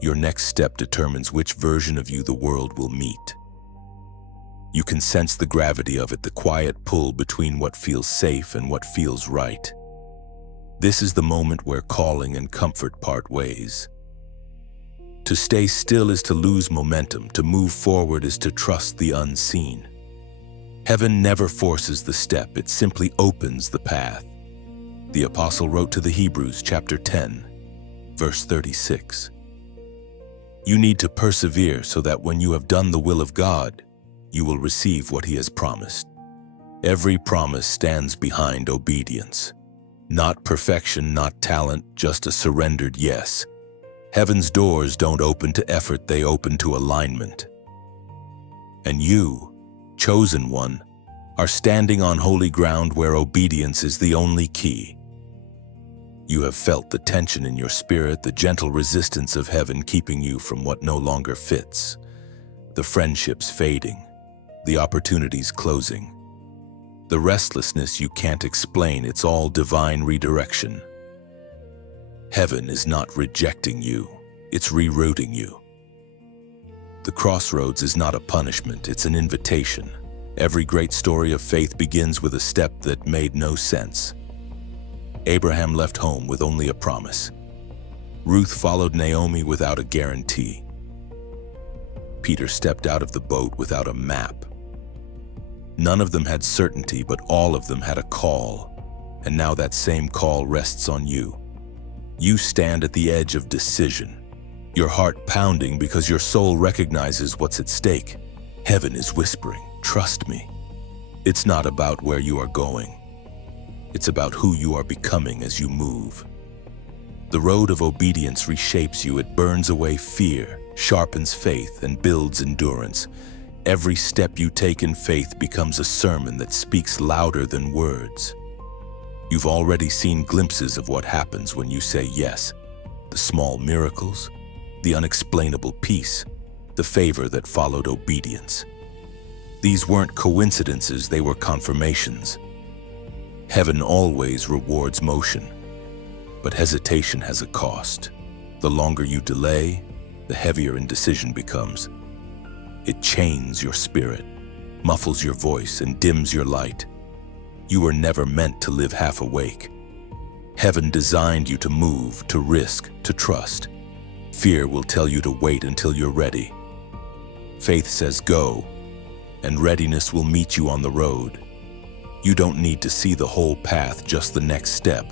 your next step determines which version of you the world will meet. You can sense the gravity of it, the quiet pull between what feels safe and what feels right. This is the moment where calling and comfort part ways. To stay still is to lose momentum, to move forward is to trust the unseen. Heaven never forces the step, it simply opens the path. The apostle wrote to the Hebrews, chapter 10, verse 36. You need to persevere so that when you have done the will of God, you will receive what He has promised. Every promise stands behind obedience. Not perfection, not talent, just a surrendered yes. Heaven's doors don't open to effort, they open to alignment. And you, chosen one, are standing on holy ground where obedience is the only key. You have felt the tension in your spirit, the gentle resistance of heaven keeping you from what no longer fits, the friendships fading, the opportunities closing, the restlessness you can't explain. It's all divine redirection. Heaven is not rejecting you, it's rerouting you. The crossroads is not a punishment, it's an invitation. Every great story of faith begins with a step that made no sense. Abraham left home with only a promise. Ruth followed Naomi without a guarantee. Peter stepped out of the boat without a map. None of them had certainty, but all of them had a call, and now that same call rests on you. You stand at the edge of decision, your heart pounding because your soul recognizes what's at stake. Heaven is whispering, trust me. It's not about where you are going. It's about who you are becoming as you move. The road of obedience reshapes you. It burns away fear, sharpens faith, and builds endurance. Every step you take in faith becomes a sermon that speaks louder than words. You've already seen glimpses of what happens when you say yes. The small miracles, the unexplainable peace, the favor that followed obedience. These weren't coincidences, they were confirmations. Heaven always rewards motion, but hesitation has a cost. The longer you delay, the heavier indecision becomes. It chains your spirit, muffles your voice, and dims your light. You were never meant to live half awake. Heaven designed you to move, to risk, to trust. Fear will tell you to wait until you're ready. Faith says go, and readiness will meet you on the road. You don't need to see the whole path, just the next step.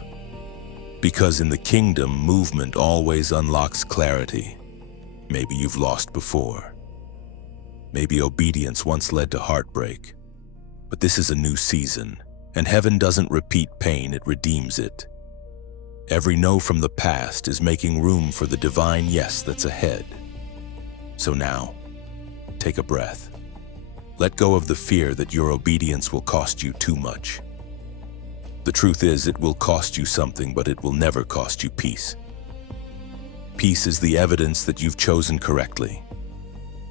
Because in the kingdom, movement always unlocks clarity. Maybe you've lost before. Maybe obedience once led to heartbreak. But this is a new season, and heaven doesn't repeat pain, it redeems it. Every no from the past is making room for the divine yes that's ahead. So now, take a breath. Let go of the fear that your obedience will cost you too much. The truth is, it will cost you something, but it will never cost you peace. Peace is the evidence that you've chosen correctly.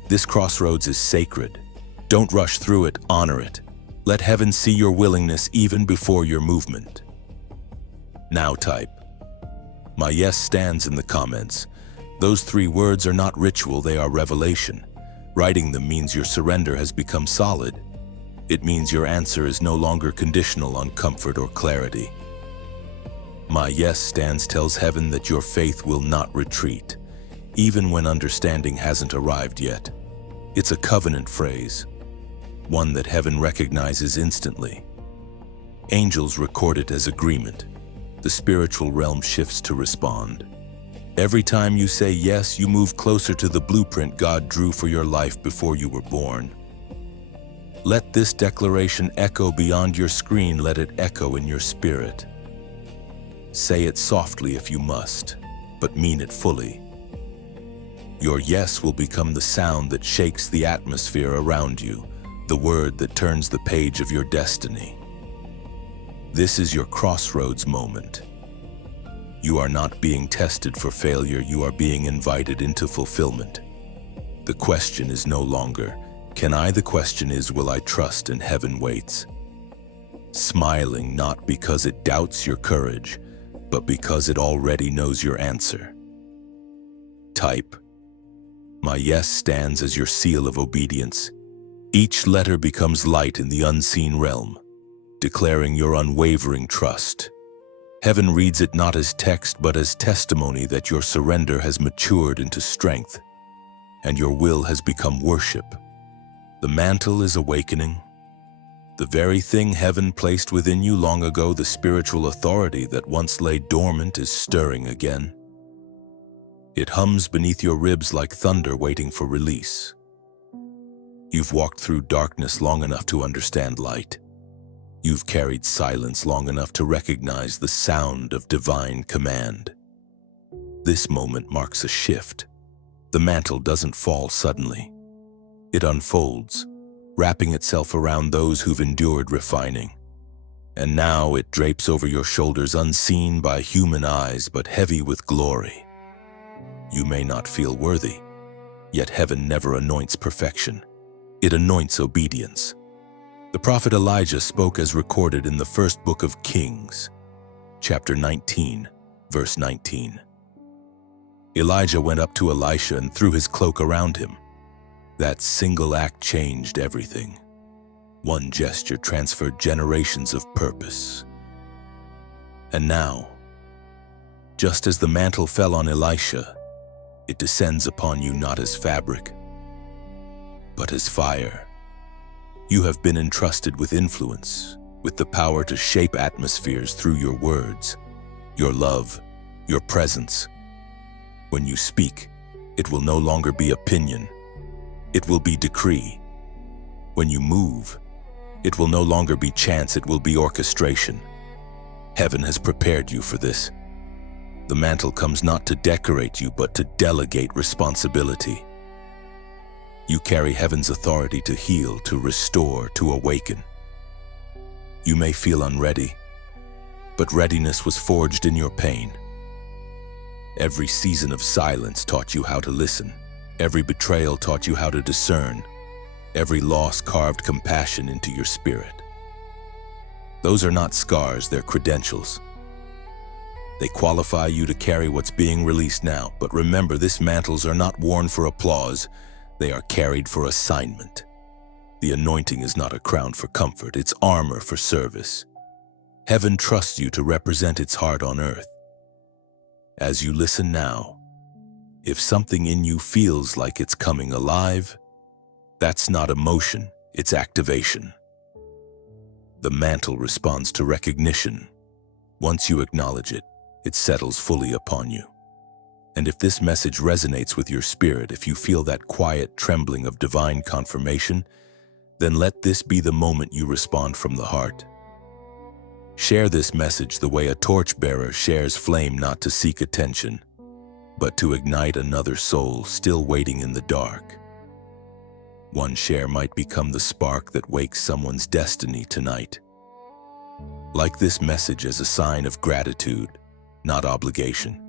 This crossroads is sacred. Don't rush through it, honor it. Let heaven see your willingness even before your movement. Now type, "My yes" stands in the comments. Those 3 words are not ritual, they are revelation. Writing them means your surrender has become solid. It means your answer is no longer conditional on comfort or clarity. "My yes" stands tells heaven that your faith will not retreat. even when understanding hasn't arrived yet. It's a covenant phrase, one that heaven recognizes instantly. Angels record it as agreement. The spiritual realm shifts to respond. Every time you say yes, you move closer to the blueprint God drew for your life before you were born. Let this declaration echo beyond your screen. Let it echo in your spirit. Say it softly if you must, but mean it fully. Your yes will become the sound that shakes the atmosphere around you, the word that turns the page of your destiny. This is your crossroads moment. You are not being tested for failure, you are being invited into fulfillment. The question is no longer, can I? The question is, will I trust? And heaven waits, smiling not because it doubts your courage, but because it already knows your answer. Type, my yes stands as your seal of obedience. Each letter becomes light in the unseen realm, declaring your unwavering trust. Heaven reads it not as text, but as testimony that your surrender has matured into strength, and your will has become worship. The mantle is awakening. The very thing heaven placed within you long ago, the spiritual authority that once lay dormant, is stirring again. It hums beneath your ribs like thunder waiting for release. You've walked through darkness long enough to understand light. You've carried silence long enough to recognize the sound of divine command. This moment marks a shift. The mantle doesn't fall suddenly. It unfolds, wrapping itself around those who've endured refining. And now it drapes over your shoulders, unseen by human eyes, but heavy with glory. You may not feel worthy, yet heaven never anoints perfection. It anoints obedience. The prophet Elijah spoke as recorded in the first book of Kings, chapter 19, verse 19. Elijah went up to Elisha and threw his cloak around him. That single act changed everything. One gesture transferred generations of purpose. And now, just as the mantle fell on Elisha, it descends upon you not as fabric, but as fire. You have been entrusted with influence, with the power to shape atmospheres through your words, your love, your presence. When you speak, it will no longer be opinion. It will be decree. When you move, it will no longer be chance, it will be orchestration. Heaven has prepared you for this. The mantle comes not to decorate you, but to delegate responsibility. You carry heaven's authority to heal, to restore, to awaken. You may feel unready, but readiness was forged in your pain. Every season of silence taught you how to listen. Every betrayal taught you how to discern. Every loss carved compassion into your spirit. Those are not scars, they're credentials. They qualify you to carry what's being released now. But remember, these mantles are not worn for applause. They are carried for assignment. The anointing is not a crown for comfort, it's armor for service. Heaven trusts you to represent its heart on earth. As you listen now, if something in you feels like it's coming alive, that's not emotion, it's activation. The mantle responds to recognition. Once you acknowledge it, it settles fully upon you. And if this message resonates with your spirit, if you feel that quiet trembling of divine confirmation, then let this be the moment you respond from the heart. Share this message the way a torchbearer shares flame, not to seek attention, but to ignite another soul still waiting in the dark. One share might become the spark that wakes someone's destiny tonight. Like this message as a sign of gratitude, not obligation.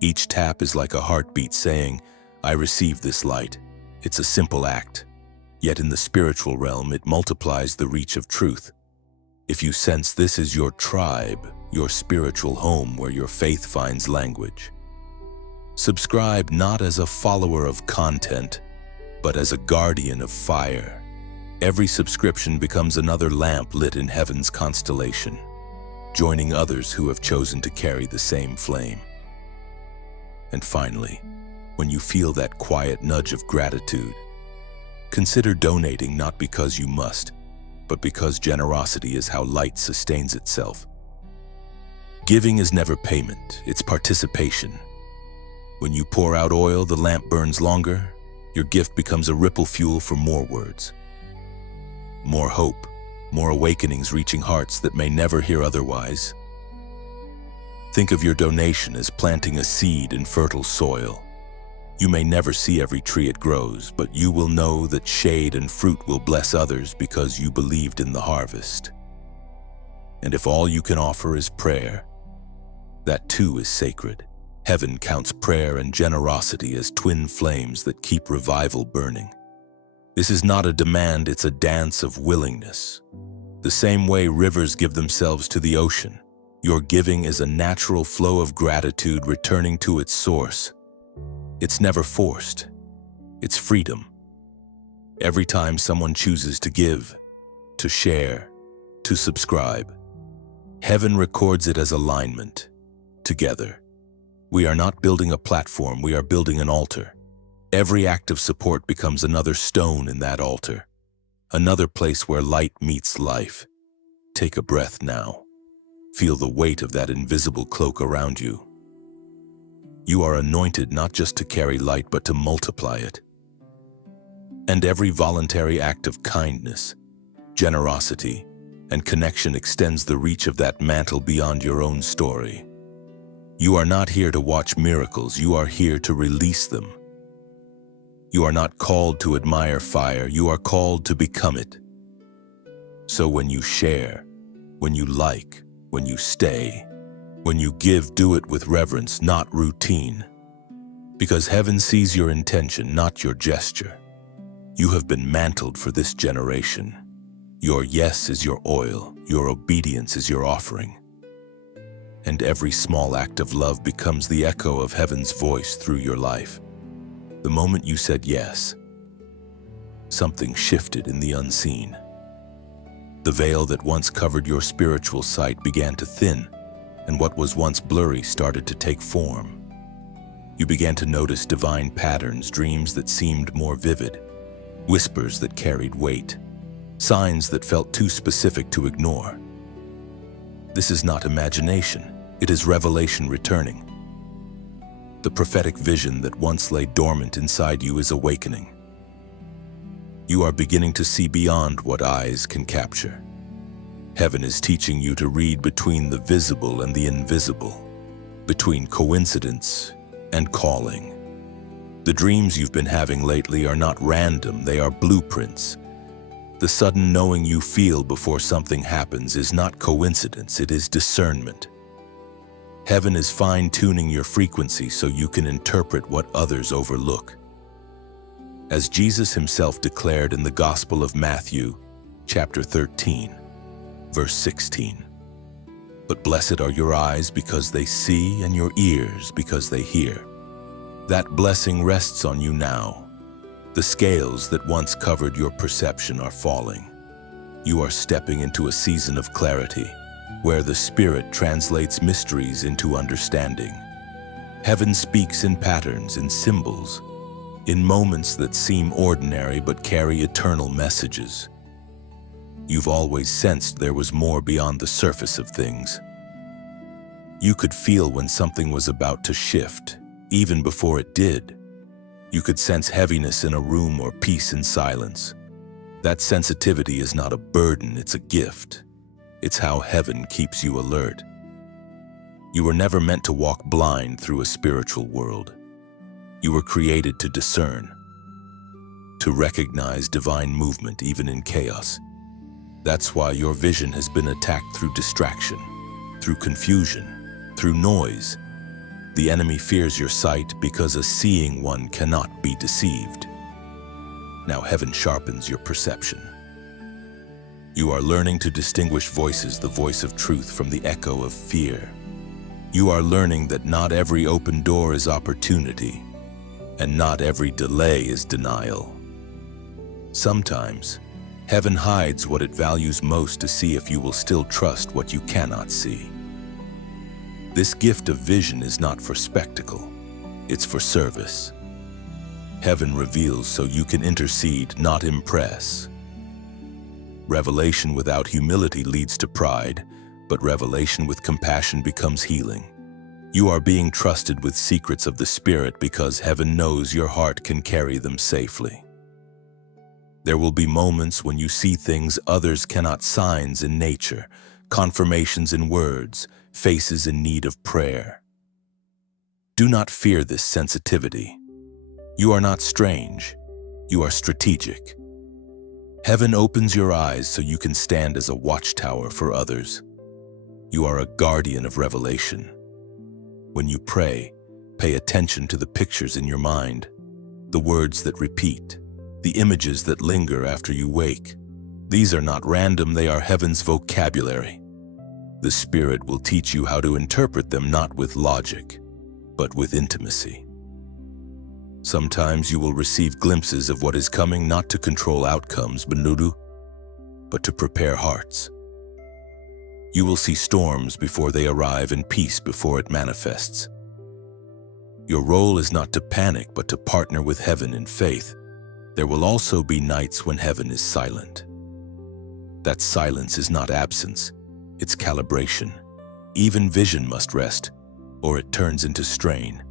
Each tap is like a heartbeat saying, I receive this light. It's a simple act, yet in the spiritual realm it multiplies the reach of truth. If you sense this is your tribe, your spiritual home where your faith finds language, subscribe not as a follower of content, but as a guardian of fire. Every subscription becomes another lamp lit in heaven's constellation, joining others who have chosen to carry the same flame. And finally, when you feel that quiet nudge of gratitude, consider donating not because you must, but because generosity is how light sustains itself. Giving is never payment, it's participation. When you pour out oil, the lamp burns longer. Your gift becomes a ripple fuel for more words, more hope, more awakenings reaching hearts that may never hear otherwise. Think of your donation as planting a seed in fertile soil. You may never see every tree it grows, but you will know that shade and fruit will bless others because you believed in the harvest. And if all you can offer is prayer, that too is sacred. Heaven counts prayer and generosity as twin flames that keep revival burning. This is not a demand, it's a dance of willingness. The same way rivers give themselves to the ocean, your giving is a natural flow of gratitude returning to its source. It's never forced. It's freedom. Every time someone chooses to give, to share, to subscribe, heaven records it as alignment. Together, we are not building a platform, we are building an altar. Every act of support becomes another stone in that altar, another place where light meets life. Take a breath now. Feel the weight of that invisible cloak around you. You are anointed not just to carry light, but to multiply it. And every voluntary act of kindness, generosity, and connection extends the reach of that mantle beyond your own story. You are not here to watch miracles, you are here to release them. You are not called to admire fire, you are called to become it. So when you share, when you like, when you stay, when you give, do it with reverence, not routine. Because heaven sees your intention, not your gesture. You have been mantled for this generation. Your yes is your oil, your obedience is your offering. And every small act of love becomes the echo of heaven's voice through your life. The moment you said yes, something shifted in the unseen. The veil that once covered your spiritual sight began to thin, and what was once blurry started to take form. You began to notice divine patterns, dreams that seemed more vivid, whispers that carried weight, signs that felt too specific to ignore. This is not imagination, it is revelation returning. The prophetic vision that once lay dormant inside you is awakening. You are beginning to see beyond what eyes can capture. Heaven is teaching you to read between the visible and the invisible, between coincidence and calling. The dreams you've been having lately are not random, they are blueprints. The sudden knowing you feel before something happens is not coincidence, it is discernment. Heaven is fine-tuning your frequency so you can interpret what others overlook. As Jesus himself declared in the Gospel of Matthew, chapter 13, verse 16, "But blessed are your eyes because they see and your ears because they hear." That blessing rests on you now. The scales that once covered your perception are falling. You are stepping into a season of clarity, where the Spirit translates mysteries into understanding. Heaven speaks in patterns, in symbols, in moments that seem ordinary but carry eternal messages. You've always sensed there was more beyond the surface of things. You could feel when something was about to shift, even before it did. You could sense heaviness in a room or peace in silence. That sensitivity is not a burden, it's a gift. It's how heaven keeps you alert. You were never meant to walk blind through a spiritual world. You were created to discern, to recognize divine movement even in chaos. That's why your vision has been attacked through distraction, through confusion, through noise. The enemy fears your sight because a seeing one cannot be deceived. Now heaven sharpens your perception. You are learning to distinguish voices, the voice of truth from the echo of fear. You are learning that not every open door is opportunity, and not every delay is denial. Sometimes, heaven hides what it values most to see if you will still trust what you cannot see. This gift of vision is not for spectacle, it's for service. Heaven reveals so you can intercede, not impress. Revelation without humility leads to pride, but revelation with compassion becomes healing. You are being trusted with secrets of the Spirit because heaven knows your heart can carry them safely. There will be moments when you see things others cannot, signs in nature, confirmations in words, faces in need of prayer. Do not fear this sensitivity. You are not strange. You are strategic. Heaven opens your eyes so you can stand as a watchtower for others. You are a guardian of revelation. When you pray, pay attention to the pictures in your mind, the words that repeat, the images that linger after you wake. These are not random, they are heaven's vocabulary. The Spirit will teach you how to interpret them, not with logic, but with intimacy. Sometimes you will receive glimpses of what is coming, not to control outcomes, but to prepare hearts. You will see storms before they arrive and peace before it manifests. Your role is not to panic, but to partner with heaven in faith. There will also be nights when heaven is silent. That silence is not absence, it's calibration. Even vision must rest, or it turns into strain.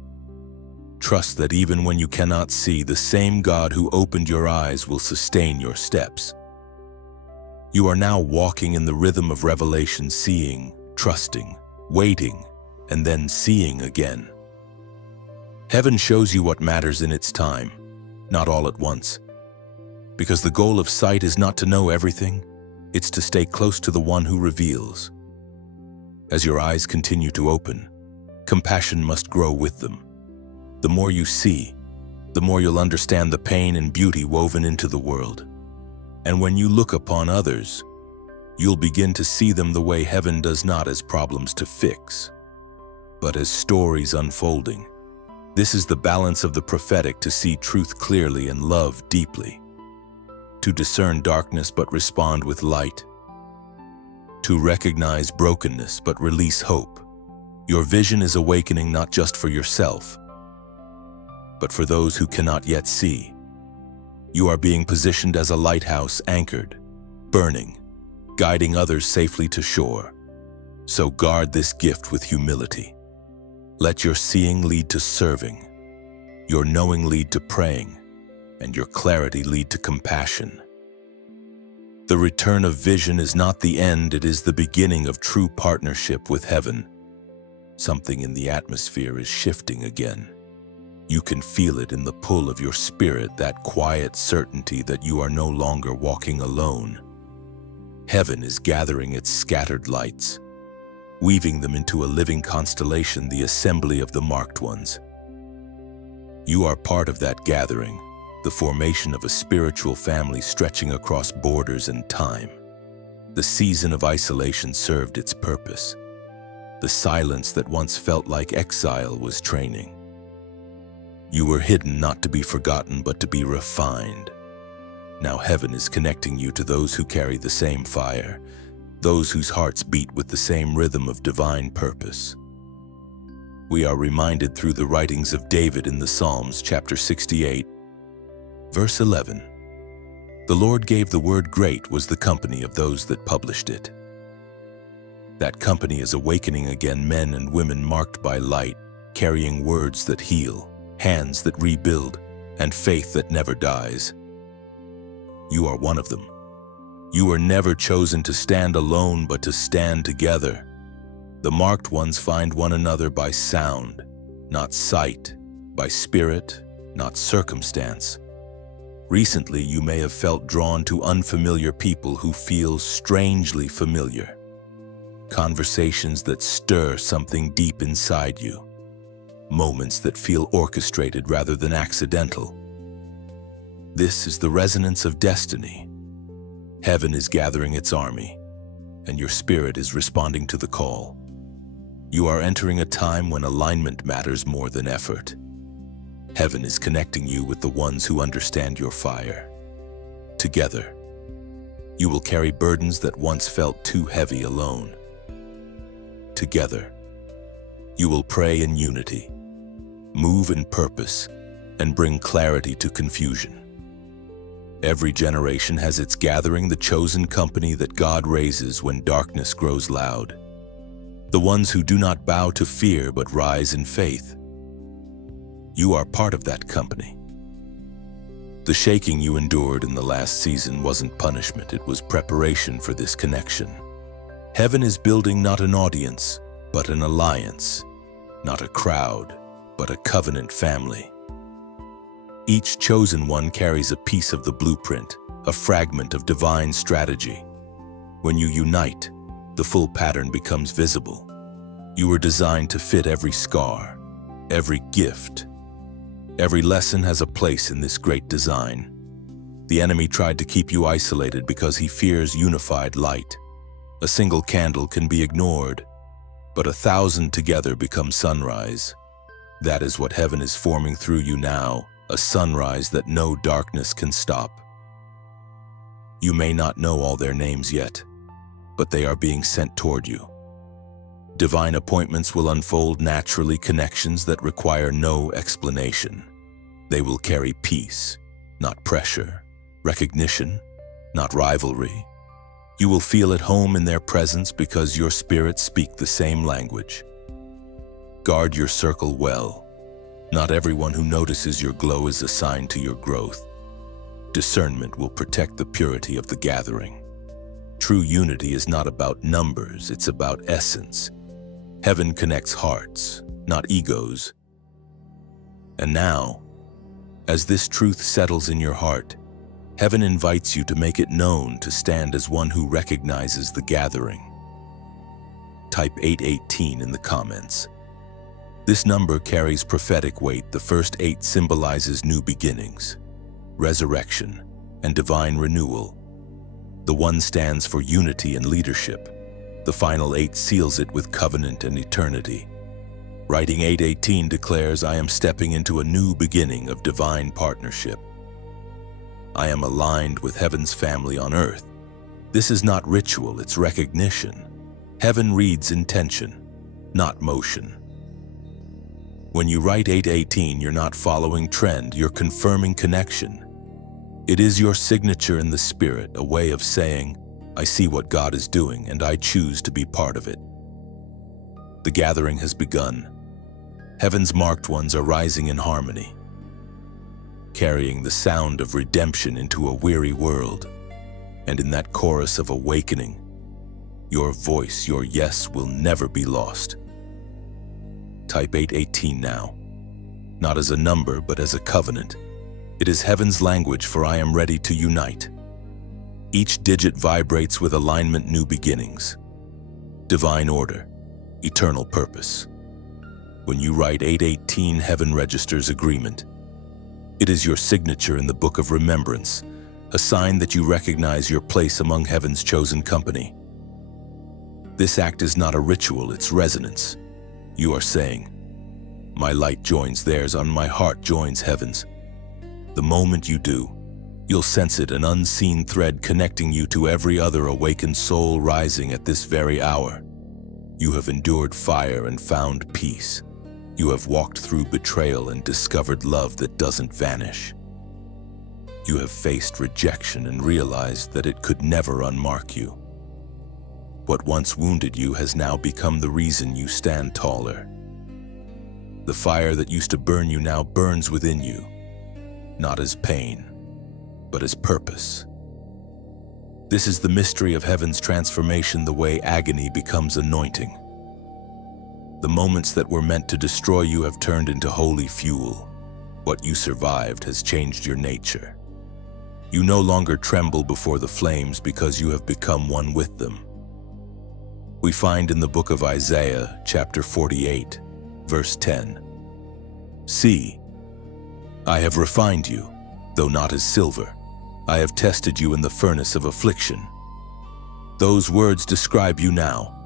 Trust that even when you cannot see, the same God who opened your eyes will sustain your steps. You are now walking in the rhythm of revelation, seeing, trusting, waiting, and then seeing again. Heaven shows you what matters in its time, not all at once. Because the goal of sight is not to know everything, it's to stay close to the one who reveals. As your eyes continue to open, compassion must grow with them. The more you see, the more you'll understand the pain and beauty woven into the world. And when you look upon others, you'll begin to see them the way heaven does, not as problems to fix, but as stories unfolding. This is the balance of the prophetic: to see truth clearly and love deeply, to discern darkness but respond with light, to recognize brokenness but release hope. Your vision is awakening, not just for yourself, but for those who cannot yet see. You are being positioned as a lighthouse, anchored, burning, guiding others safely to shore. So guard this gift with humility. Let your seeing lead to serving, your knowing lead to praying, and your clarity lead to compassion. The return of vision is not the end, it is the beginning of true partnership with heaven. Something in the atmosphere is shifting again. You can feel it in the pull of your spirit, that quiet certainty that you are no longer walking alone. Heaven is gathering its scattered lights, weaving them into a living constellation, the assembly of the marked ones. You are part of that gathering, the formation of a spiritual family stretching across borders and time. The season of isolation served its purpose. The silence that once felt like exile was training. You were hidden, not to be forgotten, but to be refined. Now heaven is connecting you to those who carry the same fire, those whose hearts beat with the same rhythm of divine purpose. We are reminded through the writings of David in the Psalms, chapter 68, verse 11. The Lord gave the word, great was the company of those that published it. That company is awakening again, men and women marked by light, carrying words that heal, hands that rebuild, and faith that never dies. You are one of them. You were never chosen to stand alone, but to stand together. The marked ones find one another by sound, not sight, by spirit, not circumstance. Recently, you may have felt drawn to unfamiliar people who feel strangely familiar. Conversations that stir something deep inside you. Moments that feel orchestrated rather than accidental. This is the resonance of destiny. Heaven is gathering its army, and your spirit is responding to the call. You are entering a time when alignment matters more than effort. Heaven is connecting you with the ones who understand your fire. Together, you will carry burdens that once felt too heavy alone. Together, you will pray in unity, move in purpose, and bring clarity to confusion. Every generation has its gathering, the chosen company that God raises when darkness grows loud. The ones who do not bow to fear but rise in faith. You are part of that company. The shaking you endured in the last season wasn't punishment, it was preparation for this connection. Heaven is building not an audience, but an alliance. Not a crowd, but a covenant family. Each chosen one carries a piece of the blueprint, a fragment of divine strategy. When you unite, the full pattern becomes visible. You were designed to fit every scar, every gift. Every lesson has a place in this great design. The enemy tried to keep you isolated because he fears unified light. A single candle can be ignored, but 1,000 together become sunrise. That is what heaven is forming through you now, a sunrise that no darkness can stop. You may not know all their names yet, but they are being sent toward you. Divine appointments will unfold naturally, connections that require no explanation. They will carry peace, not pressure, recognition, not rivalry. You will feel at home in their presence because your spirits speak the same language. Guard your circle well. Not everyone who notices your glow is assigned to your growth. Discernment will protect the purity of the gathering. True unity is not about numbers, it's about essence. Heaven connects hearts, not egos. And now, as this truth settles in your heart, heaven invites you to make it known, to stand as one who recognizes the gathering. Type 818 in the comments. This number carries prophetic weight. The first 8 symbolizes new beginnings, resurrection, and divine renewal. The 1 stands for unity and leadership. The final 8 seals it with covenant and eternity. Writing 818 declares, I am stepping into a new beginning of divine partnership. I am aligned with heaven's family on earth. This is not ritual, it's recognition. Heaven reads intention, not motion. When you write 818, you're not following trend, you're confirming connection. It is your signature in the spirit, a way of saying, I see what God is doing and I choose to be part of it. The gathering has begun. Heaven's marked ones are rising in harmony, carrying the sound of redemption into a weary world. And in that chorus of awakening, your voice, your yes will never be lost. Type 818 now, not as a number, but as a covenant. It is heaven's language for I am ready to unite. Each digit vibrates with alignment, new beginnings, divine order, eternal purpose. When you write 818, heaven registers agreement. It is your signature in the book of remembrance, a sign that you recognize your place among heaven's chosen company. This act is not a ritual, it's resonance. You are saying, my light joins theirs, on my heart joins heaven's. The moment you do, you'll sense it, an unseen thread connecting you to every other awakened soul rising at this very hour. You have endured fire and found peace. You have walked through betrayal and discovered love that doesn't vanish. You have faced rejection and realized that it could never unmark you. What once wounded you has now become the reason you stand taller. The fire that used to burn you now burns within you, not as pain, but as purpose. This is the mystery of heaven's transformation, the way agony becomes anointing. The moments that were meant to destroy you have turned into holy fuel. What you survived has changed your nature. You no longer tremble before the flames because you have become one with them. We find in the book of Isaiah, chapter 48, verse 10, See, I have refined you, though not as silver. I have tested you in the furnace of affliction. Those words describe you now.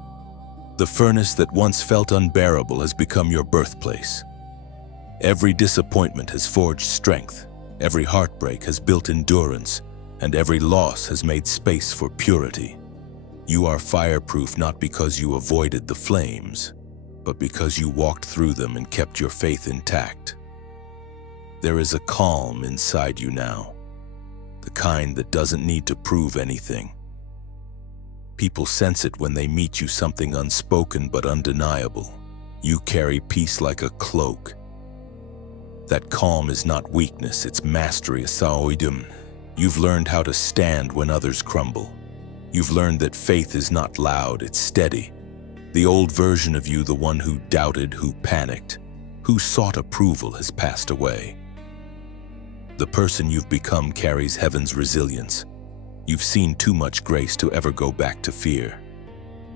The furnace that once felt unbearable has become your birthplace. Every disappointment has forged strength, every heartbreak has built endurance, and every loss has made space for purity. You are fireproof not because you avoided the flames, but because you walked through them and kept your faith intact. There is a calm inside you now, the kind that doesn't need to prove anything. People sense it when they meet you, something unspoken but undeniable. You carry peace like a cloak. That calm is not weakness, it's mastery, a saoidum. You've learned how to stand when others crumble. You've learned that faith is not loud, it's steady. The old version of you, the one who doubted, who panicked, who sought approval, has passed away. The person you've become carries heaven's resilience. You've seen too much grace to ever go back to fear.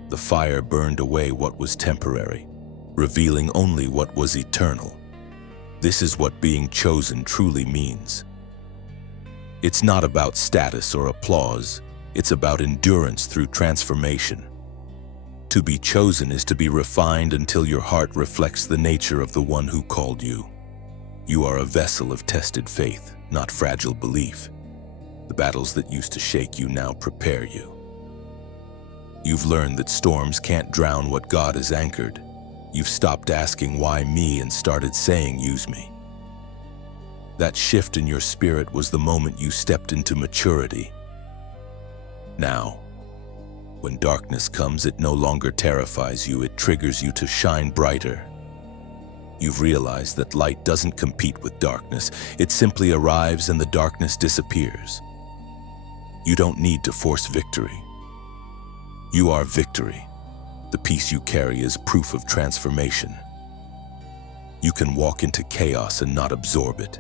The fire burned away what was temporary, revealing only what was eternal. This is what being chosen truly means. It's not about status or applause, it's about endurance through transformation. To be chosen is to be refined until your heart reflects the nature of the one who called you. You are a vessel of tested faith, not fragile belief. The battles that used to shake you now prepare you. You've learned that storms can't drown what God has anchored. You've stopped asking why me and started saying use me. That shift in your spirit was the moment you stepped into maturity. Now, when darkness comes, it no longer terrifies you, it triggers you to shine brighter. You've realized that light doesn't compete with darkness, it simply arrives and the darkness disappears. You don't need to force victory. You are victory. The peace you carry is proof of transformation. You can walk into chaos and not absorb it.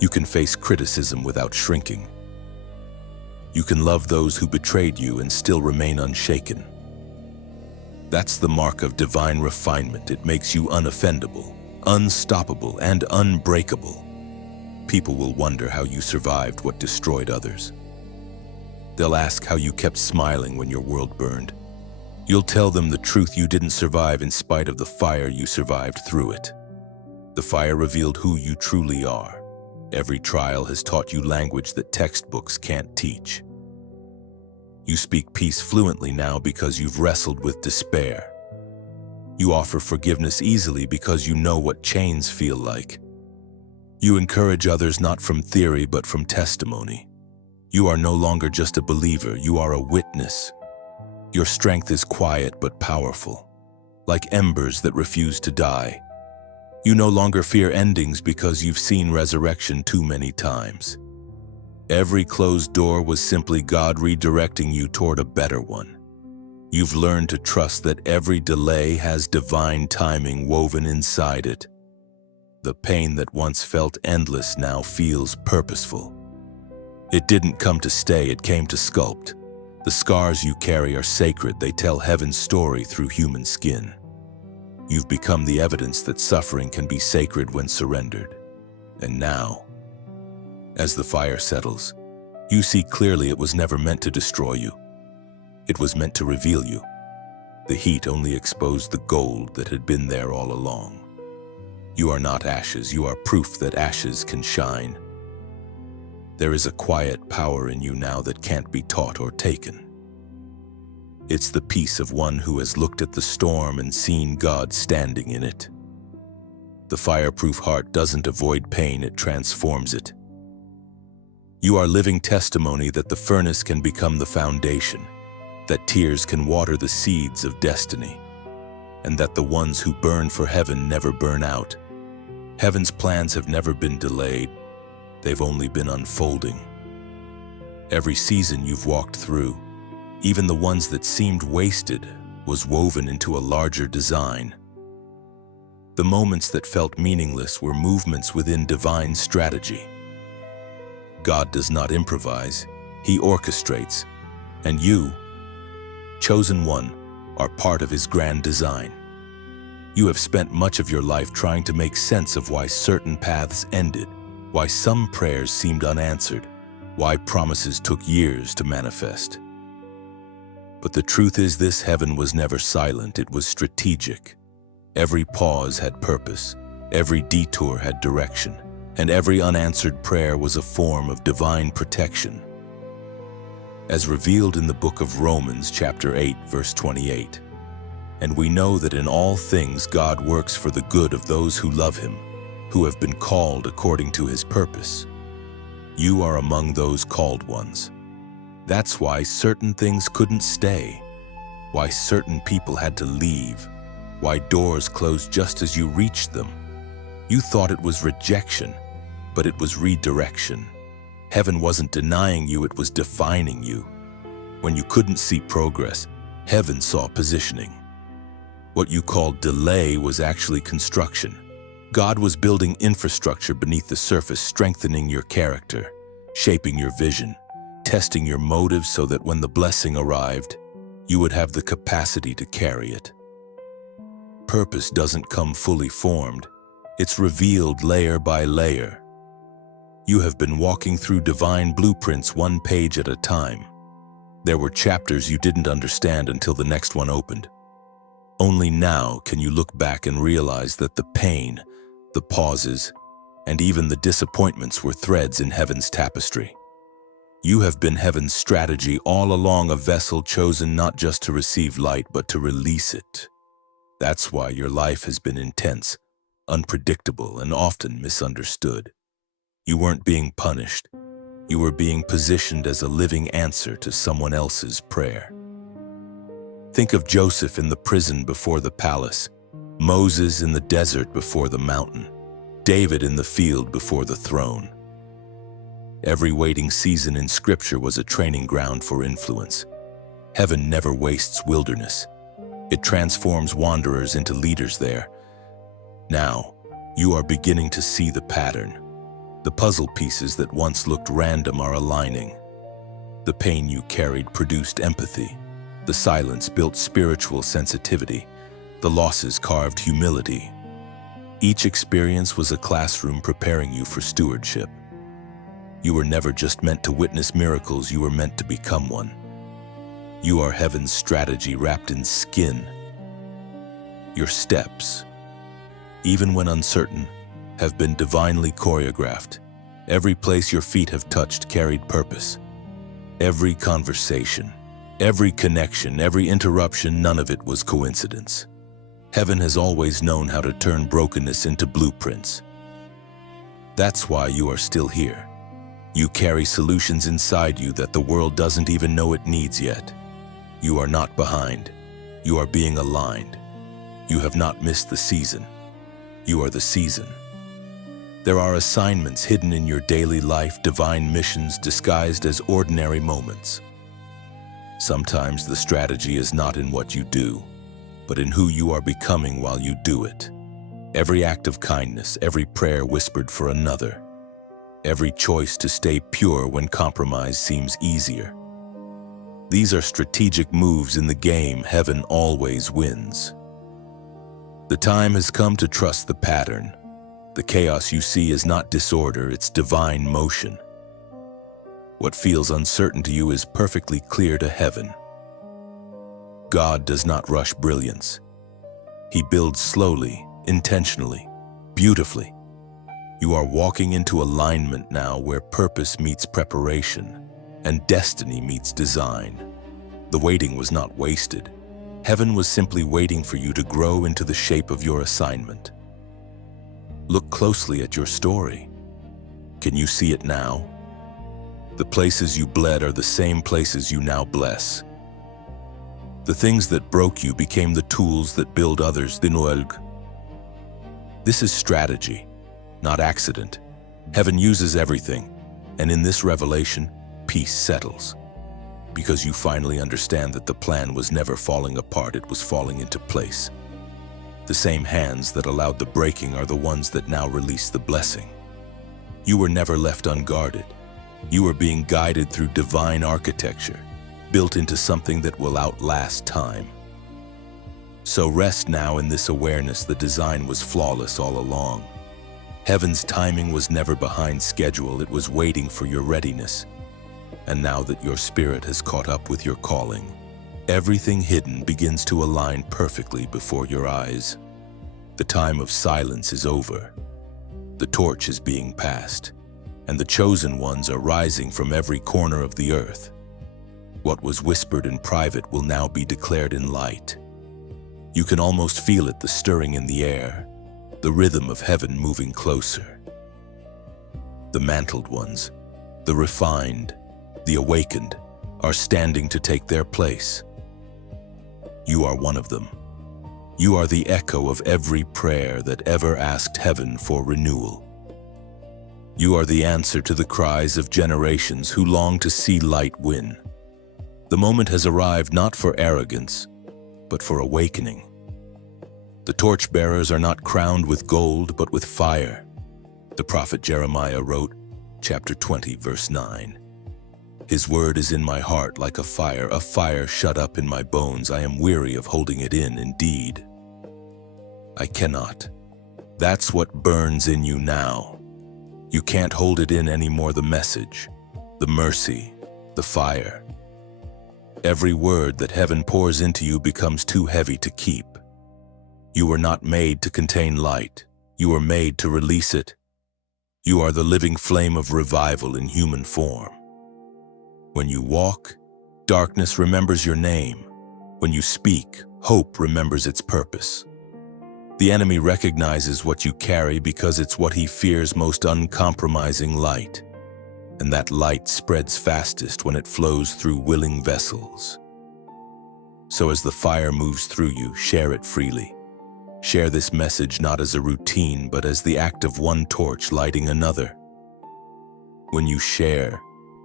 You can face criticism without shrinking. You can love those who betrayed you and still remain unshaken. That's the mark of divine refinement. It makes you unoffendable, unstoppable, and unbreakable. People will wonder how you survived what destroyed others. They'll ask how you kept smiling when your world burned. You'll tell them the truth: you didn't survive in spite of the fire, you survived through it. The fire revealed who you truly are. Every trial has taught you language that textbooks can't teach. You speak peace fluently now because you've wrestled with despair. You offer forgiveness easily because you know what chains feel like. You encourage others not from theory but from testimony. You are no longer just a believer, you are a witness. Your strength is quiet but powerful, like embers that refuse to die. You no longer fear endings because you've seen resurrection too many times. Every closed door was simply God redirecting you toward a better one. You've learned to trust that every delay has divine timing woven inside it. The pain that once felt endless now feels purposeful. It didn't come to stay, it came to sculpt. The scars you carry are sacred, they tell heaven's story through human skin. You've become the evidence that suffering can be sacred when surrendered. And now, as the fire settles, you see clearly it was never meant to destroy you. It was meant to reveal you. The heat only exposed the gold that had been there all along. You are not ashes, you are proof that ashes can shine. There is a quiet power in you now that can't be taught or taken. It's the peace of one who has looked at the storm and seen God standing in it. The fireproof heart doesn't avoid pain, it transforms it. You are living testimony that the furnace can become the foundation, that tears can water the seeds of destiny, and that the ones who burn for heaven never burn out. Heaven's plans have never been delayed. They've only been unfolding. Every season you've walked through, even the ones that seemed wasted, was woven into a larger design. The moments that felt meaningless were movements within divine strategy. God does not improvise, He orchestrates, and you, chosen one, are part of His grand design. You have spent much of your life trying to make sense of why certain paths ended, why some prayers seemed unanswered, why promises took years to manifest. But the truth is this: heaven was never silent, it was strategic. Every pause had purpose, every detour had direction, and every unanswered prayer was a form of divine protection. As revealed in the book of Romans, chapter 8, verse 28, "And we know that in all things God works for the good of those who love Him, who have been called according to his purpose. You are among those called ones. That's why certain things couldn't stay, why certain people had to leave, why doors closed just as you reached them. You thought it was rejection, but it was redirection. Heaven wasn't denying you, it was defining you. When you couldn't see progress, heaven saw positioning. What you called delay was actually construction. God was building infrastructure beneath the surface, strengthening your character, shaping your vision, testing your motives so that when the blessing arrived, you would have the capacity to carry it. Purpose doesn't come fully formed. It's revealed layer by layer. You have been walking through divine blueprints one page at a time. There were chapters you didn't understand until the next one opened. Only now can you look back and realize that the pain, the pauses, and even the disappointments were threads in heaven's tapestry. You have been heaven's strategy all along, a vessel chosen not just to receive light, but to release it. That's why your life has been intense, unpredictable, and often misunderstood. You weren't being punished. You were being positioned as a living answer to someone else's prayer. Think of Joseph in the prison before the palace, Moses in the desert before the mountain, David in the field before the throne. Every waiting season in Scripture was a training ground for influence. Heaven never wastes wilderness. It transforms wanderers into leaders there. Now, you are beginning to see the pattern. The puzzle pieces that once looked random are aligning. The pain you carried produced empathy. The silence built spiritual sensitivity. The losses carved humility. Each experience was a classroom preparing you for stewardship. You were never just meant to witness miracles, you were meant to become one. You are heaven's strategy wrapped in skin. Your steps, even when uncertain, have been divinely choreographed. Every place your feet have touched carried purpose. Every conversation, every connection, every interruption, none of it was coincidence. Heaven has always known how to turn brokenness into blueprints. That's why you are still here. You carry solutions inside you that the world doesn't even know it needs yet. You are not behind. You are being aligned. You have not missed the season. You are the season. There are assignments hidden in your daily life, divine missions disguised as ordinary moments. Sometimes the strategy is not in what you do, but in who you are becoming while you do it. Every act of kindness, every prayer whispered for another, every choice to stay pure when compromise seems easier. These are strategic moves in the game heaven always wins. The time has come to trust the pattern. The chaos you see is not disorder, it's divine motion. What feels uncertain to you is perfectly clear to heaven. God does not rush brilliance. He builds slowly, intentionally, beautifully. You are walking into alignment now where purpose meets preparation and destiny meets design. The waiting was not wasted. Heaven was simply waiting for you to grow into the shape of your assignment. Look closely at your story. Can you see it now? The places you bled are the same places you now bless. The things that broke you became the tools that build others. This is strategy, not accident. Heaven uses everything, and in this revelation, peace settles. Because you finally understand that the plan was never falling apart, it was falling into place. The same hands that allowed the breaking are the ones that now release the blessing. You were never left unguarded. You are being guided through divine architecture, built into something that will outlast time. So rest now in this awareness: the design was flawless all along. Heaven's timing was never behind schedule, it was waiting for your readiness. And now that your spirit has caught up with your calling, everything hidden begins to align perfectly before your eyes. The time of silence is over. The torch is being passed, and the chosen ones are rising from every corner of the earth. What was whispered in private will now be declared in light. You can almost feel it, the stirring in the air. the rhythm of heaven moving closer. The mantled ones, the refined, the awakened, are standing to take their place. You are one of them. You are the echo of every prayer that ever asked heaven for renewal. You are the answer to the cries of generations who long to see light win. The moment has arrived not for arrogance, but for awakening. The torchbearers are not crowned with gold, but with fire. The prophet Jeremiah wrote, chapter 20, verse 9. His word is in my heart like a fire shut up in my bones. I am weary of holding it in, indeed. I cannot. That's what burns in you now. You can't hold it in anymore, the message, the mercy, the fire. Every word that heaven pours into you becomes too heavy to keep. You were not made to contain light. You were made to release it. You are the living flame of revival in human form. When you walk, darkness remembers your name. When you speak, hope remembers its purpose. The enemy recognizes what you carry because it's what he fears most: uncompromising light. And that light spreads fastest when it flows through willing vessels. So as the fire moves through you, share it freely. Share this message not as a routine, but as the act of one torch lighting another. When you share,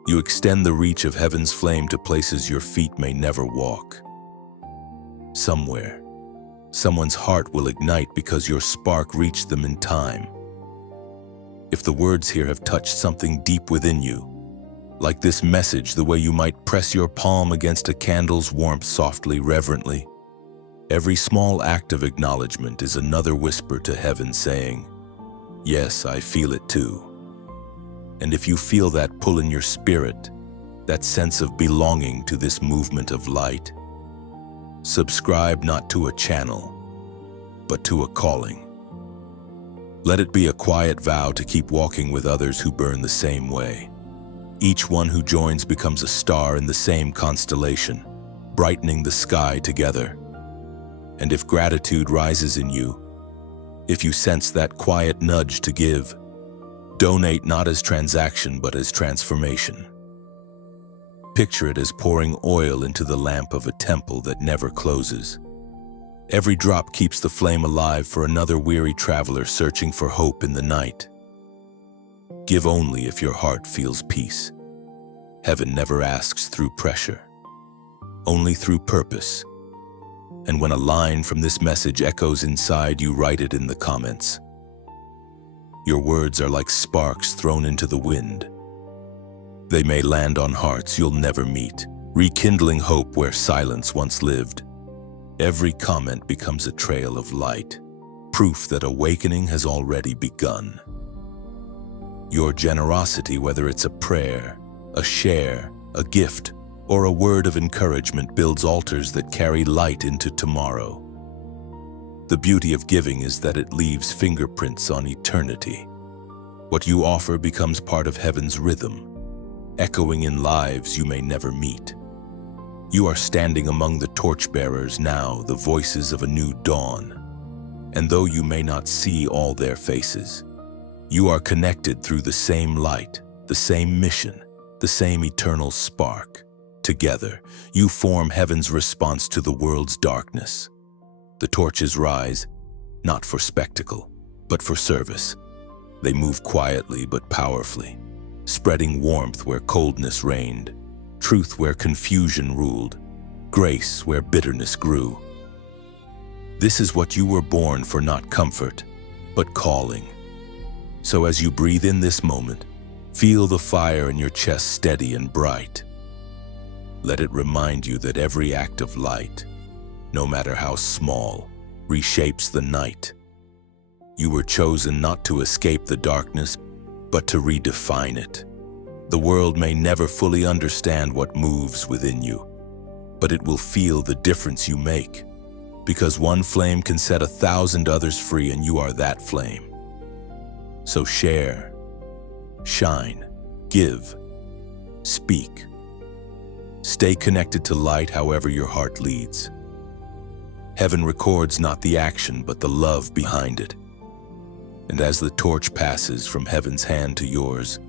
you extend the reach of heaven's flame to places your feet may never walk. Somewhere, someone's heart will ignite because your spark reached them in time. If the words here have touched something deep within you, like this message, the way you might press your palm against a candle's warmth softly, reverently, every small act of acknowledgement is another whisper to heaven saying, yes, I feel it too. And if you feel that pull in your spirit, that sense of belonging to this movement of light, subscribe not to a channel, but to a calling. Let it be a quiet vow to keep walking with others who burn the same way. Each one who joins becomes a star in the same constellation, brightening the sky together. And if gratitude rises in you, if you sense that quiet nudge to give, donate not as transaction but as transformation. Picture it as pouring oil into the lamp of a temple that never closes. Every drop keeps the flame alive for another weary traveler searching for hope in the night. Give only if your heart feels peace. Heaven never asks through pressure, only through purpose. And when a line from this message echoes inside you, write it in the comments. Your words are like sparks thrown into the wind. They may land on hearts you'll never meet, rekindling hope where silence once lived. Every comment becomes a trail of light, proof that awakening has already begun. Your generosity, whether it's a prayer, a share, a gift, or a word of encouragement, builds altars that carry light into tomorrow. The beauty of giving is that it leaves fingerprints on eternity. What you offer becomes part of heaven's rhythm, echoing in lives you may never meet. You are standing among the torchbearers now, the voices of a new dawn. And though you may not see all their faces, you are connected through the same light, the same mission, the same eternal spark. Together, you form heaven's response to the world's darkness. The torches rise, not for spectacle, but for service. They move quietly but powerfully, spreading warmth where coldness reigned, truth where confusion ruled, grace where bitterness grew. This is what you were born for, not comfort, but calling. So as you breathe in this moment, feel the fire in your chest steady and bright. Let it remind you that every act of light, no matter how small, reshapes the night. You were chosen not to escape the darkness, but to redefine it. The world may never fully understand what moves within you, but it will feel the difference you make, because one flame can set 1,000 others free, and you are that flame. So share, shine, give, speak. Stay connected to light however your heart leads. Heaven records not the action, but the love behind it. And as the torch passes from heaven's hand to yours,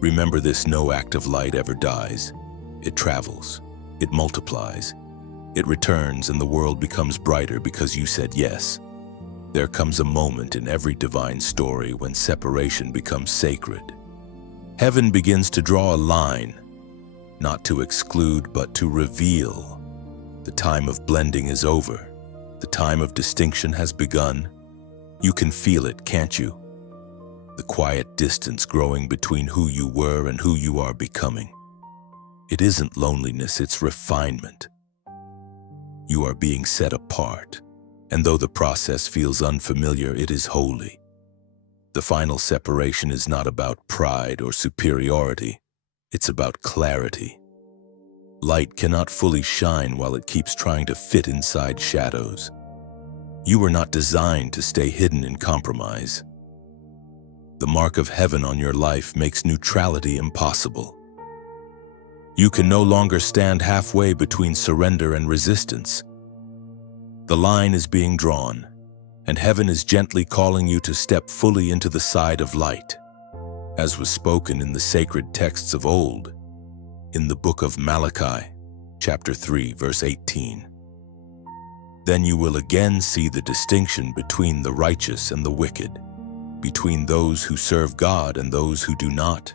remember this: no act of light ever dies. It travels, it multiplies, it returns, and the world becomes brighter because you said yes. There comes a moment in every divine story when separation becomes sacred. Heaven begins to draw a line, not to exclude but to reveal. The time of blending is over. The time of distinction has begun. You can feel it, can't you? The quiet distance growing between who you were and who you are becoming. It isn't loneliness, it's refinement. You are being set apart, and though the process feels unfamiliar, it is holy. The final separation is not about pride or superiority, it's about clarity. Light cannot fully shine while it keeps trying to fit inside shadows. You were not designed to stay hidden in compromise. The mark of heaven on your life makes neutrality impossible. You can no longer stand halfway between surrender and resistance. The line is being drawn, and heaven is gently calling you to step fully into the side of light, as was spoken in the sacred texts of old, in the book of Malachi, chapter 3, verse 18. Then you will again see the distinction between the righteous and the wicked, between those who serve God and those who do not.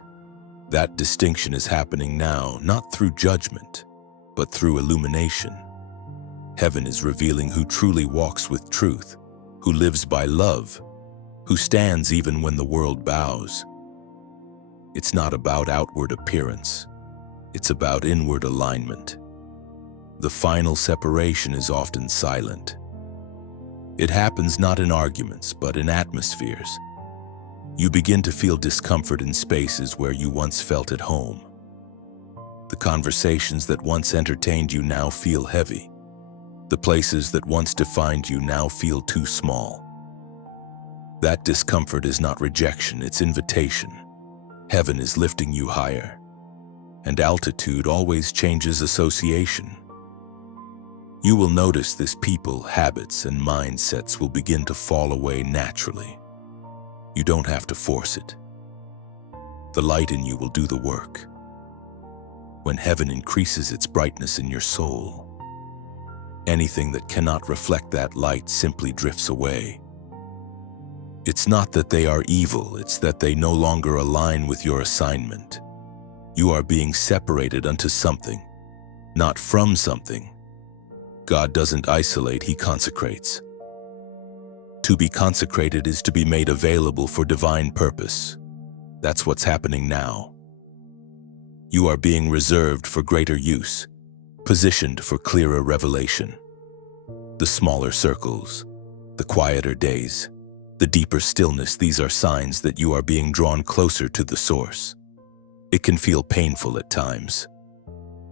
That distinction is happening now, not through judgment, but through illumination. Heaven is revealing who truly walks with truth, who lives by love, who stands even when the world bows. It's not about outward appearance. It's about inward alignment. The final separation is often silent. It happens not in arguments, but in atmospheres. You begin to feel discomfort in spaces where you once felt at home. The conversations that once entertained you now feel heavy. The places that once defined you now feel too small. That discomfort is not rejection, it's invitation. Heaven is lifting you higher, and altitude always changes association. You will notice this: people, habits, and mindsets will begin to fall away naturally. You don't have to force it. The light in you will do the work. When heaven increases its brightness in your soul, anything that cannot reflect that light simply drifts away. It's not that they are evil, it's that they no longer align with your assignment. You are being separated unto something, not from something. God doesn't isolate, He consecrates. To be consecrated is to be made available for divine purpose. That's what's happening now. You are being reserved for greater use, positioned for clearer revelation. The smaller circles, the quieter days, the deeper stillness, these are signs that you are being drawn closer to the source. It can feel painful at times.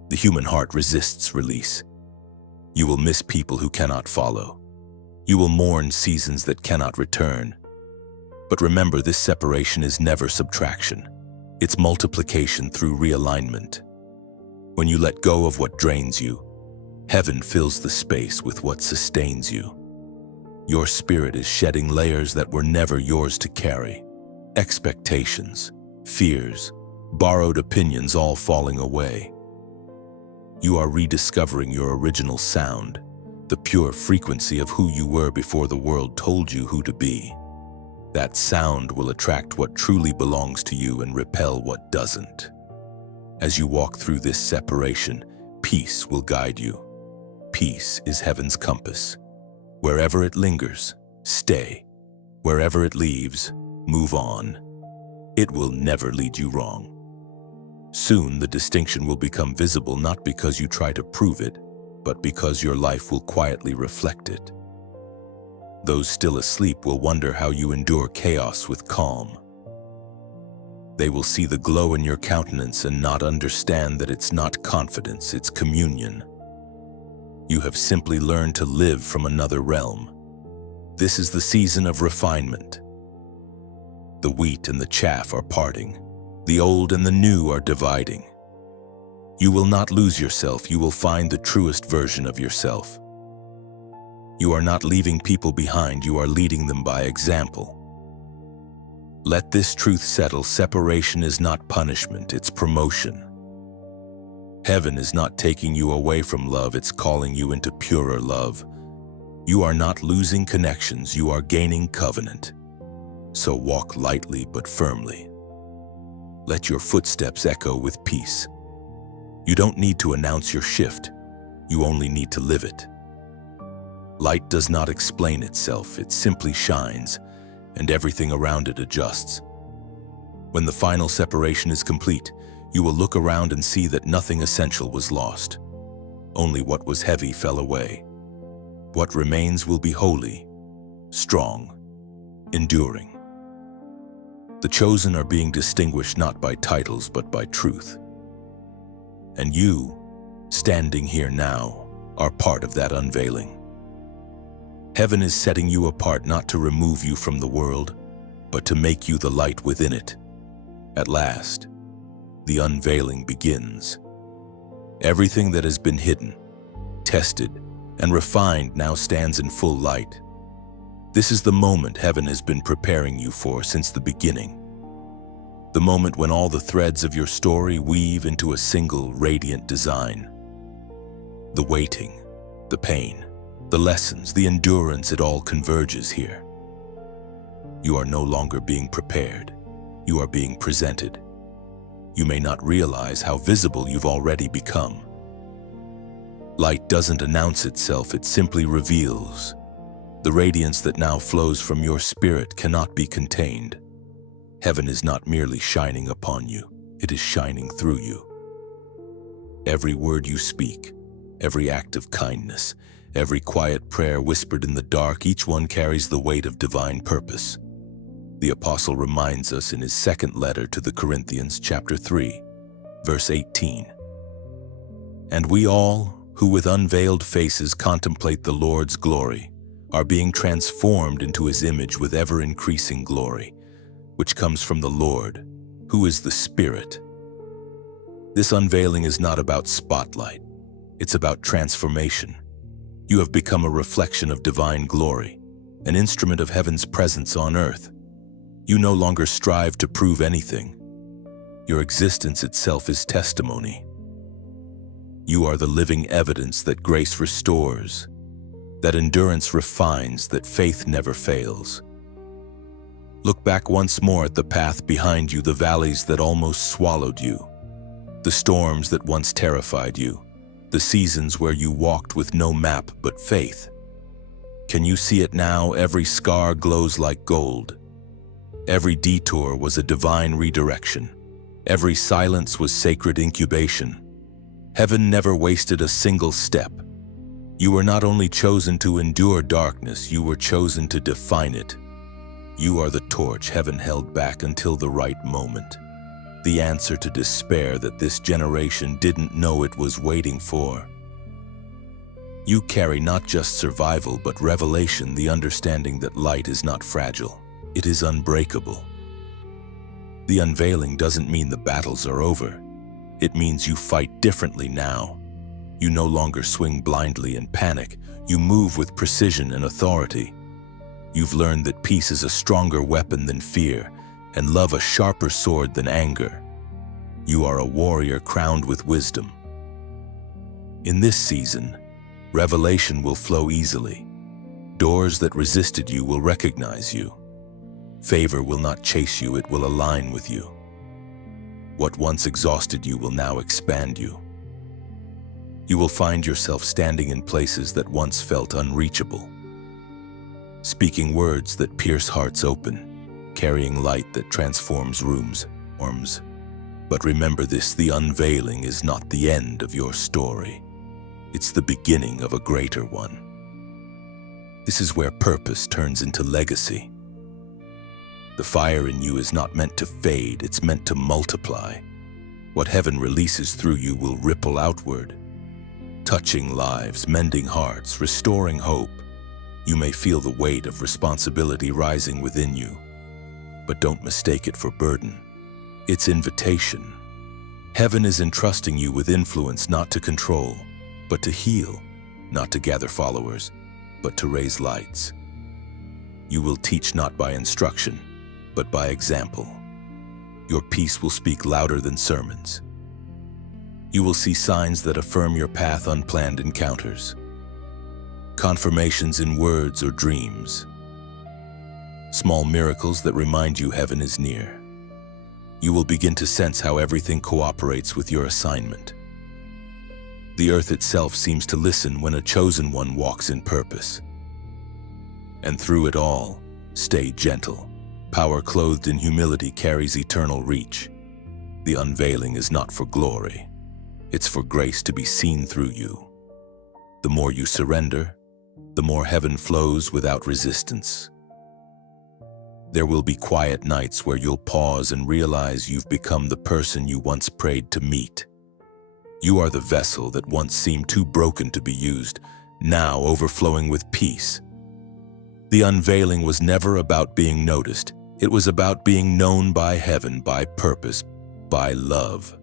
The human heart resists release. You will miss people who cannot follow. You will mourn seasons that cannot return. But remember, this separation is never subtraction. It's multiplication through realignment. When you let go of what drains you, heaven fills the space with what sustains you. Your spirit is shedding layers that were never yours to carry. Expectations, fears, borrowed opinions all falling away. You are rediscovering your original sound, the pure frequency of who you were before the world told you who to be. That sound will attract what truly belongs to you and repel what doesn't. As you walk through this separation, peace will guide you. Peace is heaven's compass. Wherever it lingers, stay. Wherever it leaves, move on. It will never lead you wrong. Soon the distinction will become visible, not because you try to prove it, but because your life will quietly reflect it. Those still asleep will wonder how you endure chaos with calm. They will see the glow in your countenance and not understand that it's not confidence, it's communion. You have simply learned to live from another realm. This is the season of refinement. The wheat and the chaff are parting. The old and the new are dividing. You will not lose yourself, you will find the truest version of yourself. You are not leaving people behind, you are leading them by example. Let this truth settle. Separation is not punishment, it's promotion. Heaven is not taking you away from love, it's calling you into purer love. You are not losing connections, you are gaining covenant. So walk lightly but firmly. Let your footsteps echo with peace. You don't need to announce your shift, you only need to live it. Light does not explain itself, it simply shines, and everything around it adjusts. When the final separation is complete, you will look around and see that nothing essential was lost. Only what was heavy fell away. What remains will be holy, strong, enduring. The chosen are being distinguished not by titles but by truth. And you, standing here now, are part of that unveiling. Heaven is setting you apart not to remove you from the world, but to make you the light within it. At last, the unveiling begins. Everything that has been hidden, tested, and refined now stands in full light. This is the moment heaven has been preparing you for since the beginning. The moment when all the threads of your story weave into a single radiant design. The waiting, the pain, the lessons, the endurance, it all converges here. You are no longer being prepared. You are being presented. You may not realize how visible you've already become. Light doesn't announce itself, it simply reveals. The radiance that now flows from your spirit cannot be contained. Heaven is not merely shining upon you, it is shining through you. Every word you speak, every act of kindness, every quiet prayer whispered in the dark, each one carries the weight of divine purpose. The apostle reminds us in his second letter to the Corinthians, chapter 3, verse 18. And we all, who with unveiled faces contemplate the Lord's glory, are being transformed into his image with ever-increasing glory, which comes from the Lord, who is the Spirit. This unveiling is not about spotlight, it's about transformation. You have become a reflection of divine glory, an instrument of heaven's presence on earth. You no longer strive to prove anything. Your existence itself is testimony. You are the living evidence that grace restores, that endurance refines, that faith never fails. Look back once more at the path behind you, the valleys that almost swallowed you, the storms that once terrified you, the seasons where you walked with no map but faith. Can you see it now? Every scar glows like gold. Every detour was a divine redirection. Every silence was sacred incubation. Heaven never wasted a single step. You were not only chosen to endure darkness, you were chosen to define it. You are the torch heaven held back until the right moment. The answer to despair that this generation didn't know it was waiting for. You carry not just survival but revelation, the understanding that light is not fragile. It is unbreakable. The unveiling doesn't mean the battles are over. It means you fight differently now. You no longer swing blindly in panic. You move with precision and authority. You've learned that peace is a stronger weapon than fear, and love a sharper sword than anger. You are a warrior crowned with wisdom. In this season, revelation will flow easily. Doors that resisted you will recognize you. Favor will not chase you, it will align with you. What once exhausted you will now expand you. You will find yourself standing in places that once felt unreachable. Speaking words that pierce hearts open, carrying light that transforms rooms, arms. But remember this, the unveiling is not the end of your story. It's the beginning of a greater one. This is where purpose turns into legacy. The fire in you is not meant to fade, it's meant to multiply. What heaven releases through you will ripple outward, touching lives, mending hearts, restoring hope. You may feel the weight of responsibility rising within you, but don't mistake it for burden. It's invitation. Heaven is entrusting you with influence not to control, but to heal, not to gather followers, but to raise lights. You will teach not by instruction, but by example. Your peace will speak louder than sermons. You will see signs that affirm your path, unplanned encounters, confirmations in words or dreams, small miracles that remind you heaven is near. You will begin to sense how everything cooperates with your assignment. The earth itself seems to listen when a chosen one walks in purpose. And through it all, stay gentle. Power clothed in humility carries eternal reach. The unveiling is not for glory. It's for grace to be seen through you. The more you surrender, the more heaven flows without resistance. There will be quiet nights where you'll pause and realize you've become the person you once prayed to meet. You are the vessel that once seemed too broken to be used, now overflowing with peace. The unveiling was never about being noticed. It was about being known by heaven, by purpose, by love.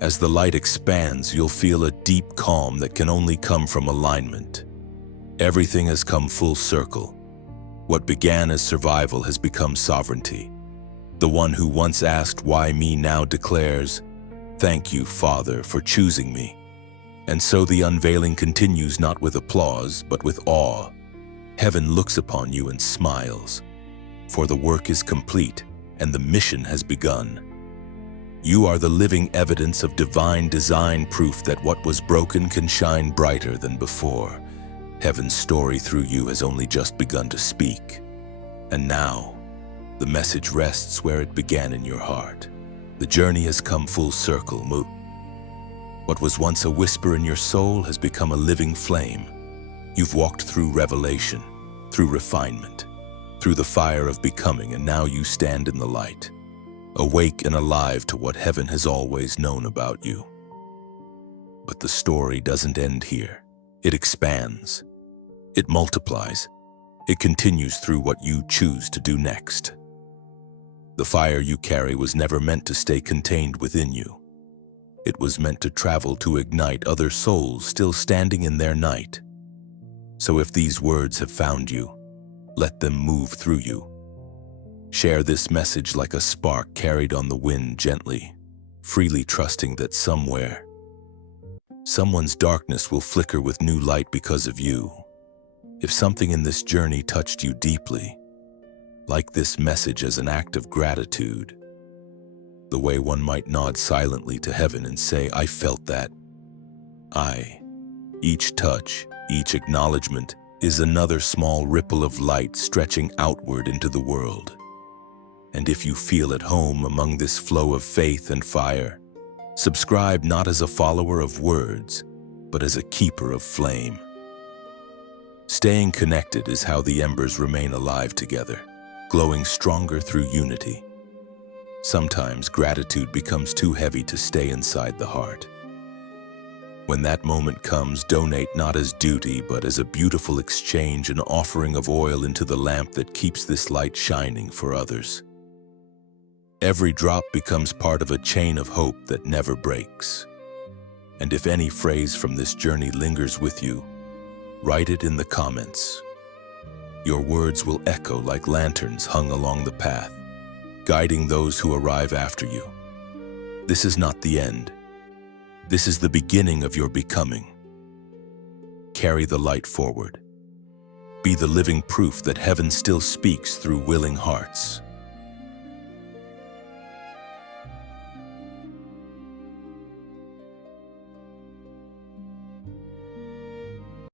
As the light expands, you'll feel a deep calm that can only come from alignment. Everything has come full circle. What began as survival has become sovereignty. The one who once asked, "Why me?" now declares, "Thank you, Father, for choosing me." And so the unveiling continues, not with applause, but with awe. Heaven looks upon you and smiles, for the work is complete and the mission has begun. You are the living evidence of divine design, proof that what was broken can shine brighter than before. Heaven's story through you has only just begun to speak. And now, the message rests where it began, in your heart. The journey has come full circle. What was once a whisper in your soul has become a living flame. You've walked through revelation, through refinement, through the fire of becoming, and now you stand in the light, awake and alive to what heaven has always known about you. But the story doesn't end here. It expands. It multiplies. It continues through what you choose to do next. The fire you carry was never meant to stay contained within you. It was meant to travel, to ignite other souls still standing in their night. So if these words have found you, let them move through you. Share this message like a spark carried on the wind, gently, freely trusting that somewhere, someone's darkness will flicker with new light because of you. If something in this journey touched you deeply, like this message as an act of gratitude, the way one might nod silently to heaven and say, "I felt that." Each touch, each acknowledgement is another small ripple of light stretching outward into the world. And if you feel at home among this flow of faith and fire, subscribe not as a follower of words, but as a keeper of flame. Staying connected is how the embers remain alive together, glowing stronger through unity. Sometimes gratitude becomes too heavy to stay inside the heart. When that moment comes, donate not as duty, but as a beautiful exchange, an offering of oil into the lamp that keeps this light shining for others. Every drop becomes part of a chain of hope that never breaks. And if any phrase from this journey lingers with you, write it in the comments. Your words will echo like lanterns hung along the path, guiding those who arrive after you. This is not the end. This is the beginning of your becoming. Carry the light forward. Be the living proof that heaven still speaks through willing hearts.